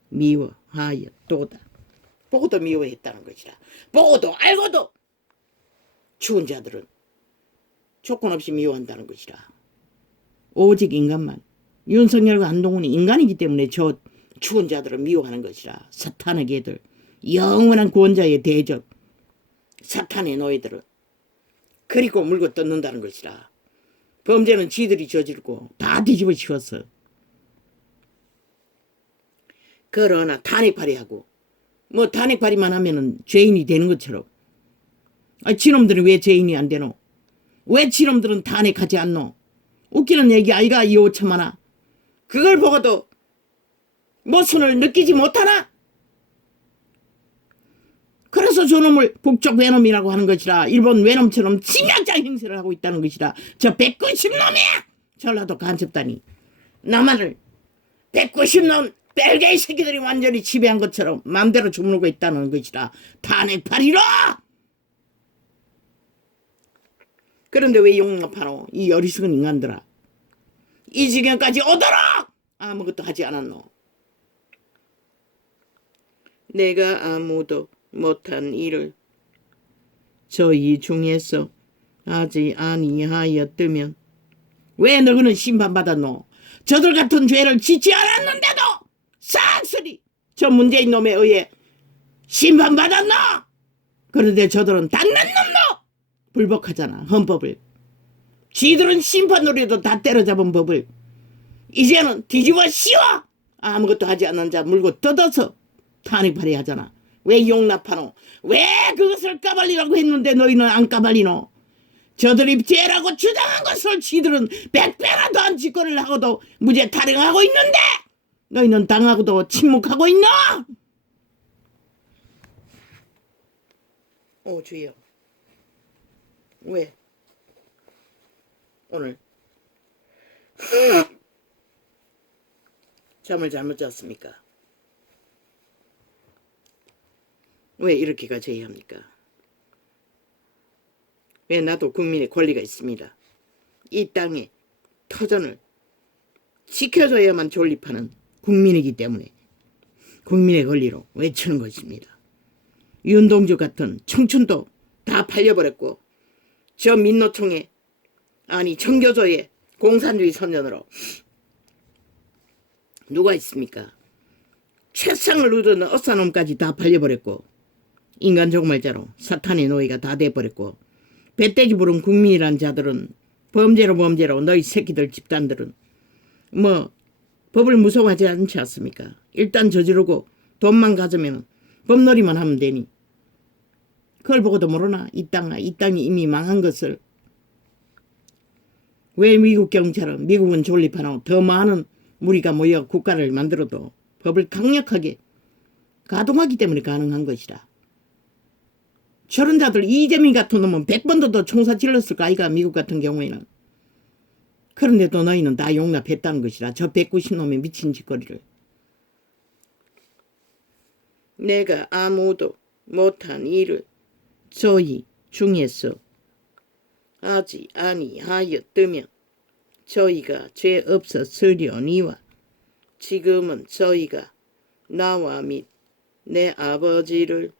미워하였도다. 보고도 미워했다는 것이라. 보고도 알고도 추운 자들은 조건 없이 미워한다는 것이라. 오직 인간만. 윤석열과 한동훈이 인간이기 때문에 저 추운 자들을 미워하는 것이라. 사탄의 개들, 영원한 구원자의 대적, 사탄의 노예들은 그리고 물고 뜯는다는 것이라. 범죄는 지들이 저지르고 다 뒤집어 씌웠어. 그러나 탄핵발의하고 뭐 탄핵발의만 하면은 죄인이 되는 것처럼. 지놈들은 왜 죄인이 안 되노? 왜 지놈들은 탄핵하지 않노? 웃기는 얘기 아이가, 이 오참하나. 그걸 보고도 모순을 느끼지 못하나? 그래서 저놈을 북쪽 외놈이라고 하는 것이라. 일본 외놈처럼 침략자 행세를 하고 있다는 것이라. 저 190놈이야! 전라도 간첩단이 남한을 190놈 벨기에 새끼들이 완전히 지배한 것처럼 마음대로 주무르고 있다는 것이라. 탄핵파리로! 그런데 왜 용납하노, 이 어리석은 인간들아. 이 지경까지 오도록 아무것도 하지 않았노. 내가 아무도 못한 일을 저희 중에서 하지 아니하였으면 왜 너희는 심판받았노? 저들 같은 죄를 짓지 않았는데도 싹쓸이 저 문재인 놈에 의해 심판받았노? 그런데 저들은 단 한 놈도 불복하잖아, 헌법을. 지들은 심판으로도 다 때려잡은 법을 이제는 뒤집어 씌워 아무것도 하지 않는 자 물고 뜯어서 탄핵 하잖아. 왜 용납하노? 왜 그것을 까발리라고 했는데 너희는 안 까발리노? 저들이 죄라고 주장한 것을 지들은 100배나 더한 짓거리를 하고도 무죄 타령하고 있는데 너희는 당하고도 침묵하고 있노? 오 주여, 왜 오늘 잠을 잘못 잤습니까? 왜 이렇게가 제의합니까? 왜 나도 국민의 권리가 있습니다. 이 땅에 터전을 지켜줘야만 존립하는 국민이기 때문에 국민의 권리로 외치는 것입니다. 윤동주 같은 청춘도 다 팔려버렸고 저 민노총의 아니 청교조의 공산주의 선전으로 누가 있습니까? 최상을 누르는 어싸놈까지 다 팔려버렸고 인간 종말자로 사탄의 노예가 다 돼버렸고 배떼지 부른 국민이란 자들은 범죄로 너희 새끼들 집단들은 뭐 법을 무서워하지 않지 않습니까? 일단 저지르고 돈만 가져면 법놀이만 하면 되니 그걸 보고도 모르나? 이 땅이 이미 망한 것을. 왜 미국 경찰은 미국은 존립하고 더 많은 무리가 모여 국가를 만들어도 법을 강력하게 가동하기 때문에 가능한 것이다. 저런 자들 이재민 같은 놈은 100번도 더 총사 질렀을 거 아이가 미국 같은 경우에는. 그런데도 너희는 다 용납했다는 것이라 저 190놈의 미친 짓거리를. 내가 아무도 못한 일을 저희 중에서 하지 아니하였으면 저희가 죄 없었으려니와 지금은 저희가 나와 및 내 아버지를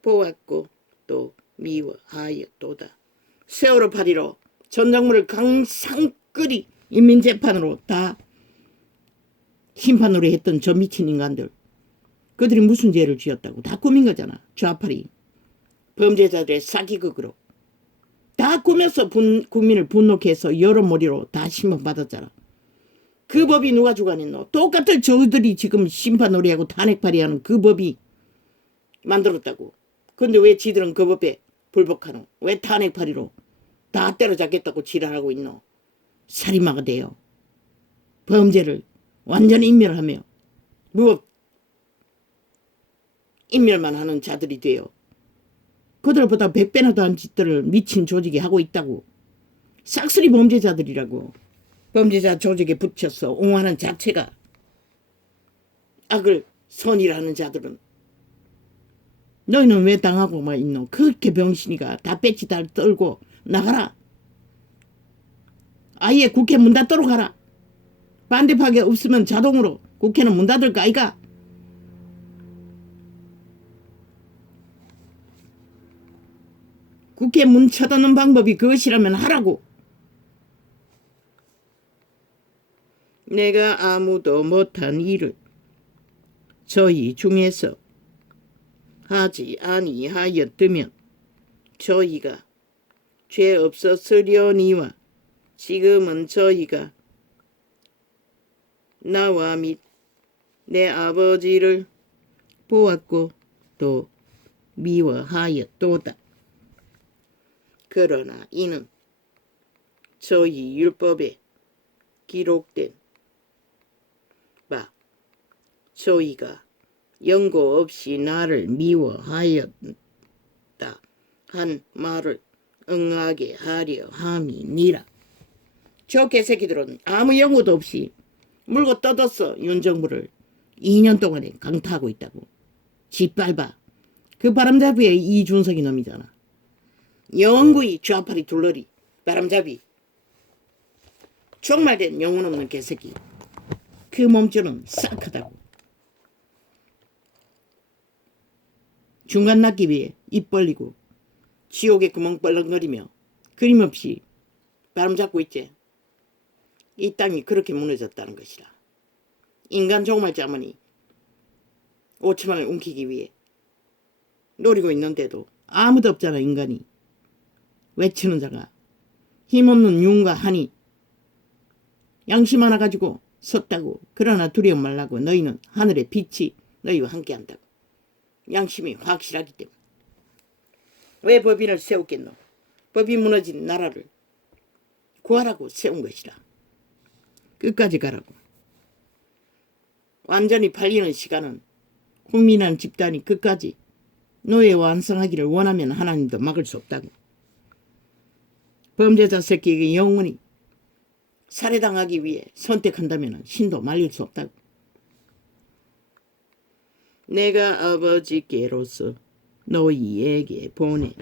보았고 또 미워하였도다. 세월호 8.15 전작물을 강상끌이 인민재판으로 다 심판으로 했던 저 미친 인간들, 그들이 무슨 죄를 지었다고. 다 꾸민 거잖아. 좌파리 범죄자들의 사기극으로 다 꾸며서 국민을 분노케 해서 여러머리로 다 심판받았잖아. 그 법이 누가 주관했노? 똑같은 저들이 지금 심판 놀이하고 탄핵 발의하는 그 법이 만들었다고. 근데 왜 지들은 그 법에 불복하노? 왜 탄핵 발의로 다 때려잡겠다고 지랄하고 있노? 살인마가 돼요. 범죄를 완전히 인멸하며 무법 인멸만 하는 자들이 돼요. 그들보다 100배나 더한 짓들을 미친 조직이 하고 있다고. 싹쓸이 범죄자들이라고. 범죄자 조직에 붙여서 옹호하는 자체가 악을 선이라는 자들은. 너희는 왜 당하고만 있노? 그렇게 병신이가 다 배치 다 떨고 나가라. 아예 국회 문 닫도록 가라. 반대파가 없으면 자동으로 국회는 문 닫을 거 아이가? 국회 문 쳐닫는 방법이 그것이라면 하라고. 내가 아무도 못한 일을 저희 중에서 하지 아니하였으면 저희가 죄 없었으려니와 지금은 저희가 나와 및 내 아버지를 보았고 또 미워하였도다. 그러나 이는 저희 율법에 기록된 바 저희가 연고 없이 나를 미워하였다 한 말을 응하게 하려 함이니라. 저 개새끼들은 아무 연고도 없이 물고 뜯었어. 윤정부를 2년 동안에 강타하고 있다고. 짓밟아. 그 바람잡이의 이준석이 놈이잖아. 영구히 좌파리 둘러리 바람잡이 종말된 영혼 없는 개새끼. 그 몸주는 싹하다고. 중간 낙기비에 입 벌리고 지옥에 구멍 벌렁거리며 그림없이 바람 잡고 있지. 이 땅이 그렇게 무너졌다는 것이라. 인간 종말자만이 5천만을 움키기 위해 노리고 있는데도 아무도 없잖아. 인간이 외치는 자가 힘없는 윤과 한이 양심 하나 가지고 섰다고. 그러나 두려움 말라고. 너희는 하늘의 빛이 너희와 함께한다고. 양심이 확실하기 때문에. 왜 법인을 세웠겠노? 법이 무너진 나라를 구하라고 세운 것이라. 끝까지 가라고. 완전히 팔리는 시간은 국민이라는 집단이 끝까지 노예 완성하기를 원하면 하나님도 막을 수 없다고. 범죄자 새끼에게 영원히 살해당하기 위해 선택한다면 신도 말릴 수 없다고. 내가 아버지께로서 너희에게 보내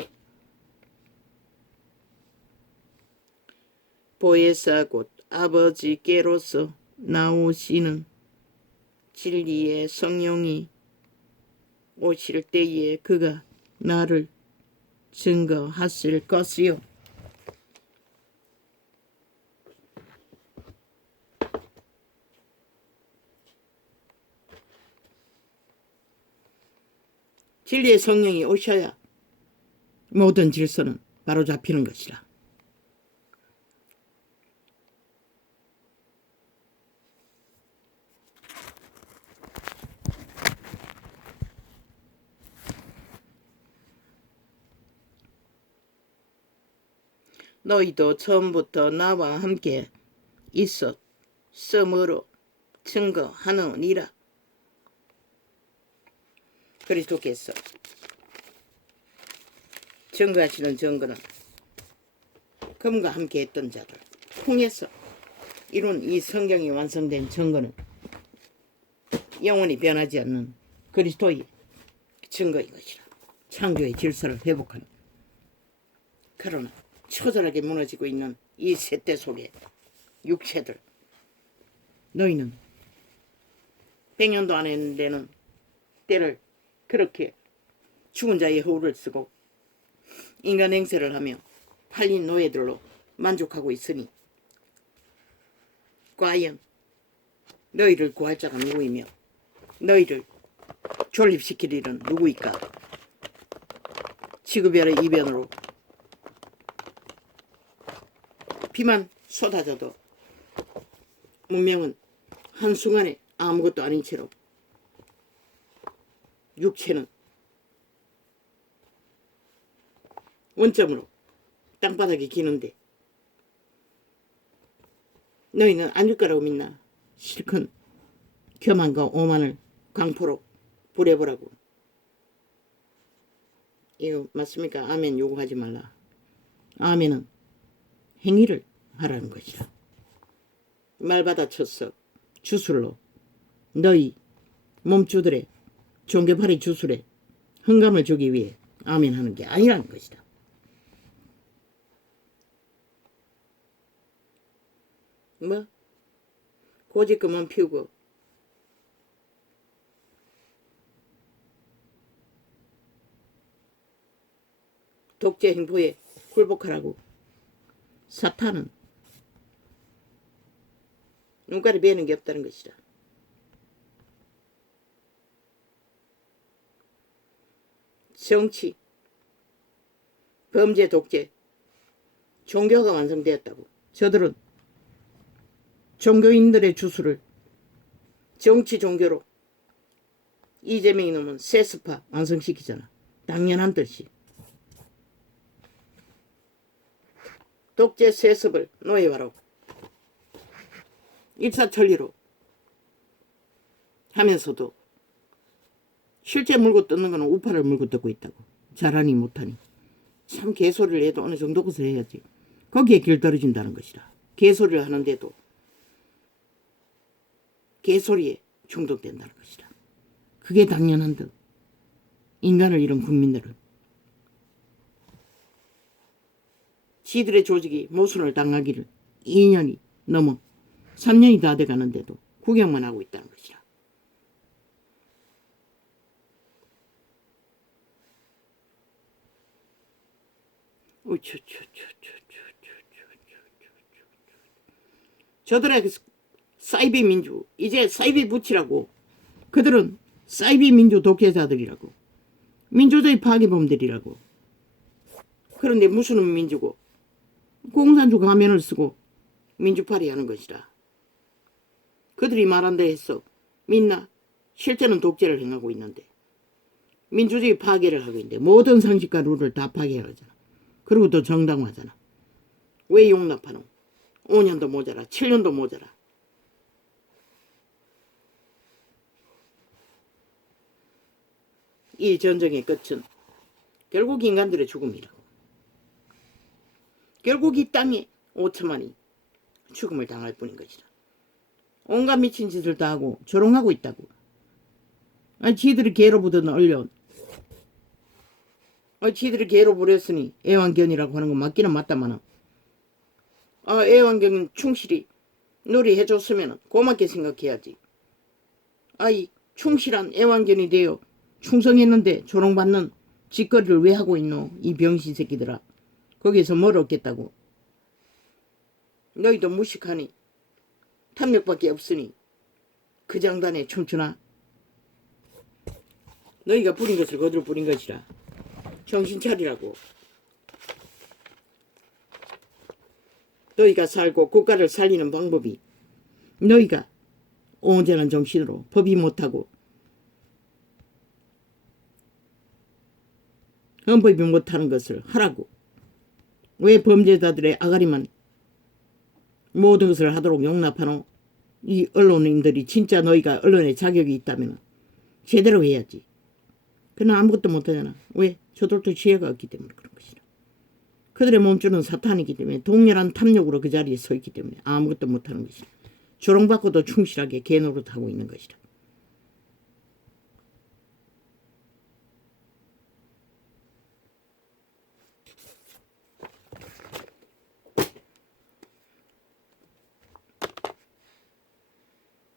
보혜사 곧 아버지께로서 나오시는 진리의 성령이 오실 때에 그가 나를 증거하실 것이요. 진리의 성령이 오셔야 모든 질서는 바로 잡히는 것이라. 너희도 처음부터 나와 함께 있었으므로 증거하느니라. 그리스도께서 증거하시는 증거는 금과 함께 했던 자들 통해서 이룬 이 성경이 완성된 증거는 영원히 변하지 않는 그리스도의 증거인 것이라. 창조의 질서를 회복하는. 그러나 처절하게 무너지고 있는 이 세대 속에 육체들, 너희는 100년도 안 했는데는 때를 그렇게 죽은 자의 허울을 쓰고 인간 행세를 하며 팔린 노예들로 만족하고 있으니 과연 너희를 구할 자가 누구이며 너희를 존립시킬 일은 누구일까? 지구별의 이변으로 비만 쏟아져도 문명은 한순간에 아무것도 아닌 채로 육체는 원점으로 땅바닥에 기는데 너희는 아닐 거라고 믿나? 실컷 교만과 오만을 강포로 부려보라고. 이거 맞습니까? 아멘 요구하지 말라. 아멘은 행위를 하라는 것이라. 말 받아쳤어. 주술로 너희 몸주들의 종교팔이 주술에 흥감을 주기 위해 아멘 하는 게 아니라는 것이다. 뭐? 고집그만 피우고 독재 행포에 굴복하라고. 사탄은 눈깔이 베는 게 없다는 것이다. 정치, 범죄, 독재, 종교가 완성되었다고. 저들은 종교인들의 주술을 정치 종교로 이재명이 놈은 세스파 완성시키잖아. 당연한 듯이. 독재 세습을 노예화로 일사천리로 하면서도 실제 물고 뜯는 거는 우파를 물고 뜯고 있다고. 잘하니 못하니. 참 개소리를 해도 어느 정도 것을 해야지. 거기에 길 떨어진다는 것이라. 개소리를 하는데도 개소리에 중독된다는 것이라. 그게 당연한 듯 인간을 잃은 국민들은 지들의 조직이 모순을 당하기를 2년이 넘어 3년이 다 돼가는데도 구경만 하고 있다는 것이라. 저들의 사이비 민주, 이제 사이비 부치라고. 그들은 사이비 민주 독재자들이라고. 민주주의 파괴범들이라고. 그런데 무슨 민주고 공산주 가면을 쓰고 민주파리 하는 것이라. 그들이 말한다 했어. 믿나? 실제는 독재를 행하고 있는데 민주주의 파괴를 하고 있는데 모든 상식과 룰을 다 파괴하잖아. 그리고 또 정당화하잖아. 왜 용납하노? 5년도 모자라 7년도 모자라. 이 전쟁의 끝은 결국 인간들의 죽음이라고. 결국 이 땅에 5천만이 죽음을 당할 뿐인 것이다. 온갖 미친 짓을 다 하고 조롱하고 있다고. 아니 지들이 개로 부든 언론, 지들이 개로 부렸으니 애완견이라고 하는 건 맞기는 맞다마는 애완견은 충실히 놀이 해줬으면 고맙게 생각해야지. 아이 충실한 애완견이 되어 충성했는데 조롱받는 짓거리를 왜 하고 있노? 이 병신 새끼들아. 거기에서 뭘 얻겠다고. 너희도 무식하니 탐욕밖에 없으니 그 장단에 춤추나. 너희가 부린 것을 거들어 부린 것이라. 정신 차리라고. 너희가 살고 국가를 살리는 방법이 너희가 온전한 정신으로 법이 못하고 헌법이 못하는 것을 하라고. 왜 범죄자들의 아가리만 모든 것을 하도록 용납하노? 이 언론인들이 진짜 너희가 언론에 자격이 있다면 제대로 해야지. 그러나 아무것도 못하잖아. 왜? 저들도 지혜가 없기 때문에 그런 것이라. 그들의 몸줄은 사탄이기 때문에 동렬한 탐욕으로 그 자리에 서 있기 때문에 아무것도 못하는 것이라. 조롱받고도 충실하게 개노릇하고 있는 것이라.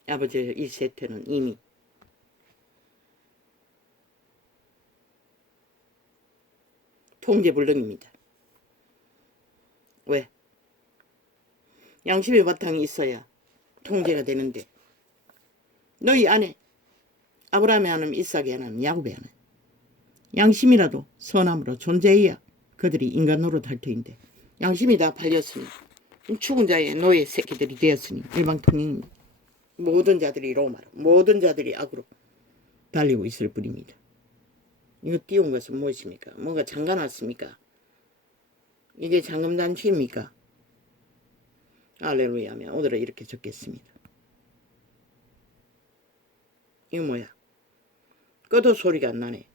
아버지의 이 세태는 이미 통제불능입니다. 왜? 양심의 바탕이 있어야 통제가 되는데 너희 안에 아브라함의 하나님, 이삭의 하나님, 야곱의 하나님 양심이라도 선함으로 존재해야 그들이 인간 노릇할 터인데 양심이 다 팔렸으니 죽은 자의 노예 새끼들이 되었으니 일방통행입니다. 모든 자들이 로마로 모든 자들이 악으로 달리고 있을 뿐입니다. 이거 띄운 것은 무엇입니까? 뭔가 잠가놨습니까? 이게 잠금단추입니까? 할렐루야며 오늘은 이렇게 적겠습니다. 이거 뭐야? 꺼도 소리가 안 나네.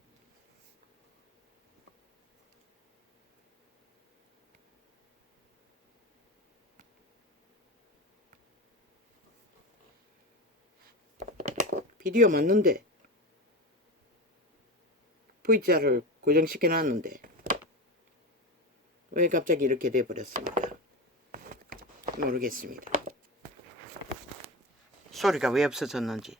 비디오 맞는데 V자를 고정시켜 놨는데 왜 갑자기 이렇게 돼버렸습니까? 모르겠습니다. 소리가 왜 없어졌는지.